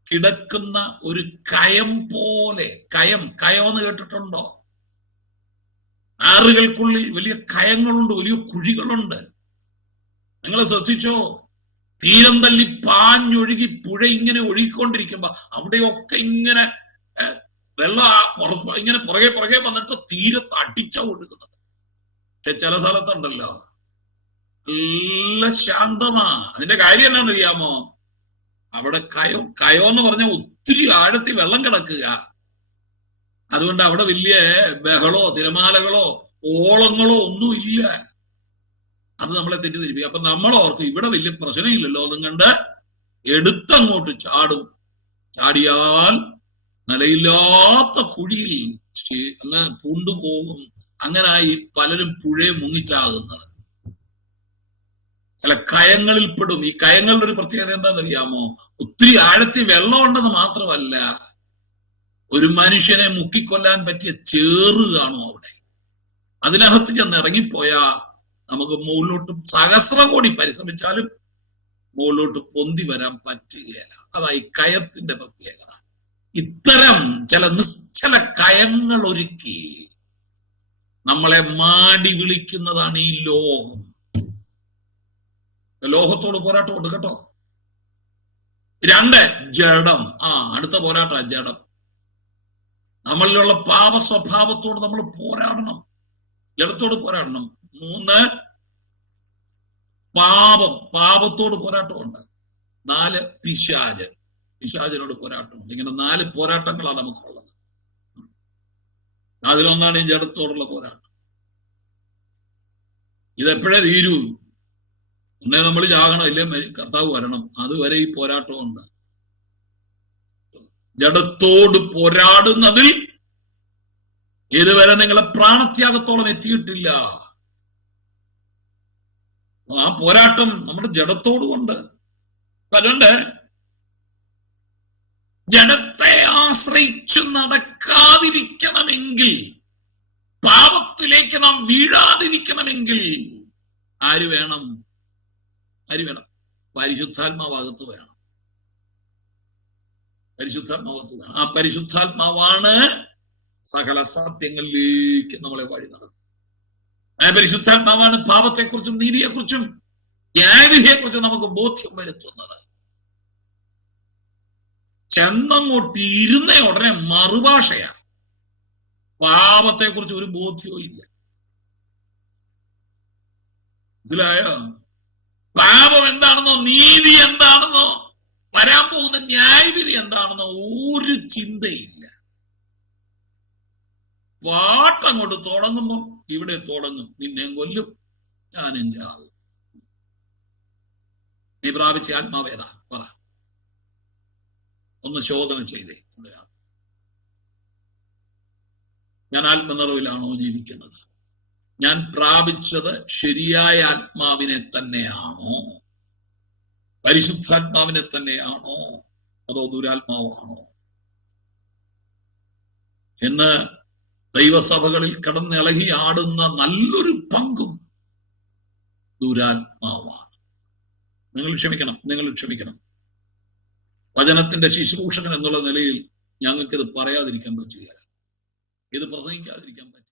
കിടക്കുന്ന ഒരു കയം പോലെ, കയമെന്ന് കേട്ടിട്ടുണ്ടോ? ആറുകൾക്കുള്ളിൽ വലിയ കയങ്ങളുണ്ട്, വലിയ കുഴികളുണ്ട്. നിങ്ങൾ ശ്രദ്ധിച്ചോ? തീരം തല്ലി പാഞ്ഞൊഴുകി പുഴ ഇങ്ങനെ ഒഴുകിക്കൊണ്ടിരിക്കുമ്പോ അവിടെയൊക്കെ ഇങ്ങനെ വെള്ളം ഇങ്ങനെ പുറകെ വന്നിട്ട് തീരത്ത് അടിച്ച ഒഴുകുന്നത്. പക്ഷെ ചില സ്ഥലത്തുണ്ടല്ലോ നല്ല ശാന്തമാ. അതിന്റെ കാര്യം എന്താണെന്ന് അറിയാമോ? അവിടെ കയോ എന്ന് പറഞ്ഞാൽ ഒത്തിരി ആഴത്തിൽ വെള്ളം കിടക്കുക. അതുകൊണ്ട് അവിടെ വലിയ ബഹളോ തിരമാലകളോ ഓളങ്ങളോ ഒന്നും ഇല്ല. അത് നമ്മളെ തെറ്റിദ്ധരിപ്പിക്കും. അപ്പൊ നമ്മൾ ഓർക്കും ഇവിടെ വലിയ പ്രശ്നമില്ലല്ലോ എന്നും കണ്ട് എടുത്തങ്ങോട്ട് ചാടും. ചാടിയാൽ നിലയില്ലാത്ത കുഴിയിൽ അങ്ങ് പൂണ്ടുപോകും. അങ്ങനായി പലരും പുഴയെ മുങ്ങിച്ചാകുന്നത്. ചില കയങ്ങളിൽ പെടും. ഈ കയങ്ങളുടെ ഒരു പ്രത്യേകത എന്താണെന്ന് അറിയാമോ? ഒത്തിരി ആഴത്തിൽ വെള്ളം ഉണ്ടെന്ന് മാത്രമല്ല, ഒരു മനുഷ്യനെ മുക്കിക്കൊല്ലാൻ പറ്റിയ ചേറ് കാണും അവിടെ. അതിനകത്ത് ചെന്ന് ഇറങ്ങിപ്പോയാ നമുക്ക് മുകളിലോട്ട് സഹസ്രകോടി പരിശ്രമിച്ചാലും മുകളിലോട്ട് പൊന്തി വരാൻ പറ്റുകയില്ല. അതായി കയത്തിന്റെ പ്രത്യേകത. ഇത്തരം ചില നിശ്ചല കയങ്ങൾ ഒരുക്കി നമ്മളെ മാടി വിളിക്കുന്നതാണ് ഈ ലോകം. ലോകത്തോട് പോരാട്ടമുണ്ട് കേട്ടോ. 2 ജഡം. അടുത്ത പോരാട്ട ജഡം. നമ്മളിലുള്ള പാപ സ്വഭാവത്തോട് നമ്മൾ പോരാടണം, ജഡത്തോട് പോരാടണം. 3 പാപത്തോട് പോരാട്ടമുണ്ട്. 4 പിശാചിനോട് പോരാട്ടമുണ്ട്. ഇങ്ങനെ 4 പോരാട്ടങ്ങളാണ് നമുക്കുള്ളത്. അതിലൊന്നാണ് ഈ ജഡത്തോടുള്ള പോരാട്ടം. ഇതെപ്പോഴേ തീരൂ? ഒന്നേ നമ്മൾ ചാകണം, ഇല്ലേ കർത്താവ് വരണം. അതുവരെ ഈ പോരാട്ടമുണ്ട്. ജഡത്തോട് പോരാടുന്നതിൽ ഇതുവരെ നിങ്ങളെ പ്രാണത്യാഗത്തോളം എത്തിയിട്ടില്ല. ആ പോരാട്ടം നമ്മുടെ ജഡത്തോടുകൊണ്ട്. അതുകൊണ്ട് ജഡത്തെ ആശ്രയിച്ചു നടക്കാതിരിക്കണമെങ്കിൽ, പാപത്തിലേക്ക് നാം വീഴാതിരിക്കണമെങ്കിൽ ആര് വേണം? പരിശുദ്ധാത്മാവകത്ത് വേണം. ആ പരിശുദ്ധാത്മാവാണ് സകല സത്യങ്ങളിലേക്ക് നമ്മളെ വഴി നടത്തുന്നത്. ആ പരിശുദ്ധാത്മാവാണ് പാപത്തെക്കുറിച്ചും നീതിയെക്കുറിച്ചും ന്യായവിധിയെക്കുറിച്ചും നമുക്ക് ബോധ്യം വരുത്തുന്നത്. ചെന്നങ്ങോട്ട് ഇരുന്ന ഉടനെ മറുഭാഷയാ. പാപത്തെക്കുറിച്ച് ഒരു ബോധ്യവും ഇല്ല. മനസ്സിലായോ? പാപം എന്താണെന്നോ നീതി എന്താണെന്നോ വരാൻ പോകുന്ന ന്യായവിധി എന്താണെന്നോ ഒരു ചിന്തയില്ല. പാട്ടങ്ങോട്ട് തുടങ്ങുമ്പോ ഇവിടെ തുടങ്ങും, നിന്നെ കൊല്ലും, ഞാനും ചാകും. നീ പ്രാപിച്ച ആത്മാവേതാ പറ, ഒന്ന് ശോധന ചെയ്തേ. ഞാൻ ആത്മനിറവിലാണോ ജീവിക്കുന്നത്? ഞാൻ പ്രാപിച്ചത് ശരിയായ ആത്മാവിനെ തന്നെയാണോ? പരിശുദ്ധാത്മാവിനെ തന്നെയാണോ? അതോ ദുരാത്മാവാണോ? എന്ന് ദൈവസഭകളിൽ കടന്നിളകി ആടുന്ന നല്ലൊരു പങ്കും ദുരാത്മാവാണ്. നിങ്ങൾ ക്ഷമിക്കണം. വചനത്തിന്റെ ശുശ്രൂഷകൻ എന്നുള്ള നിലയിൽ ഞങ്ങൾക്കിത് പറയാതിരിക്കാൻ പറ്റുകയില്ല, ഇത് പ്രസംഗിക്കാതിരിക്കാൻ പറ്റും.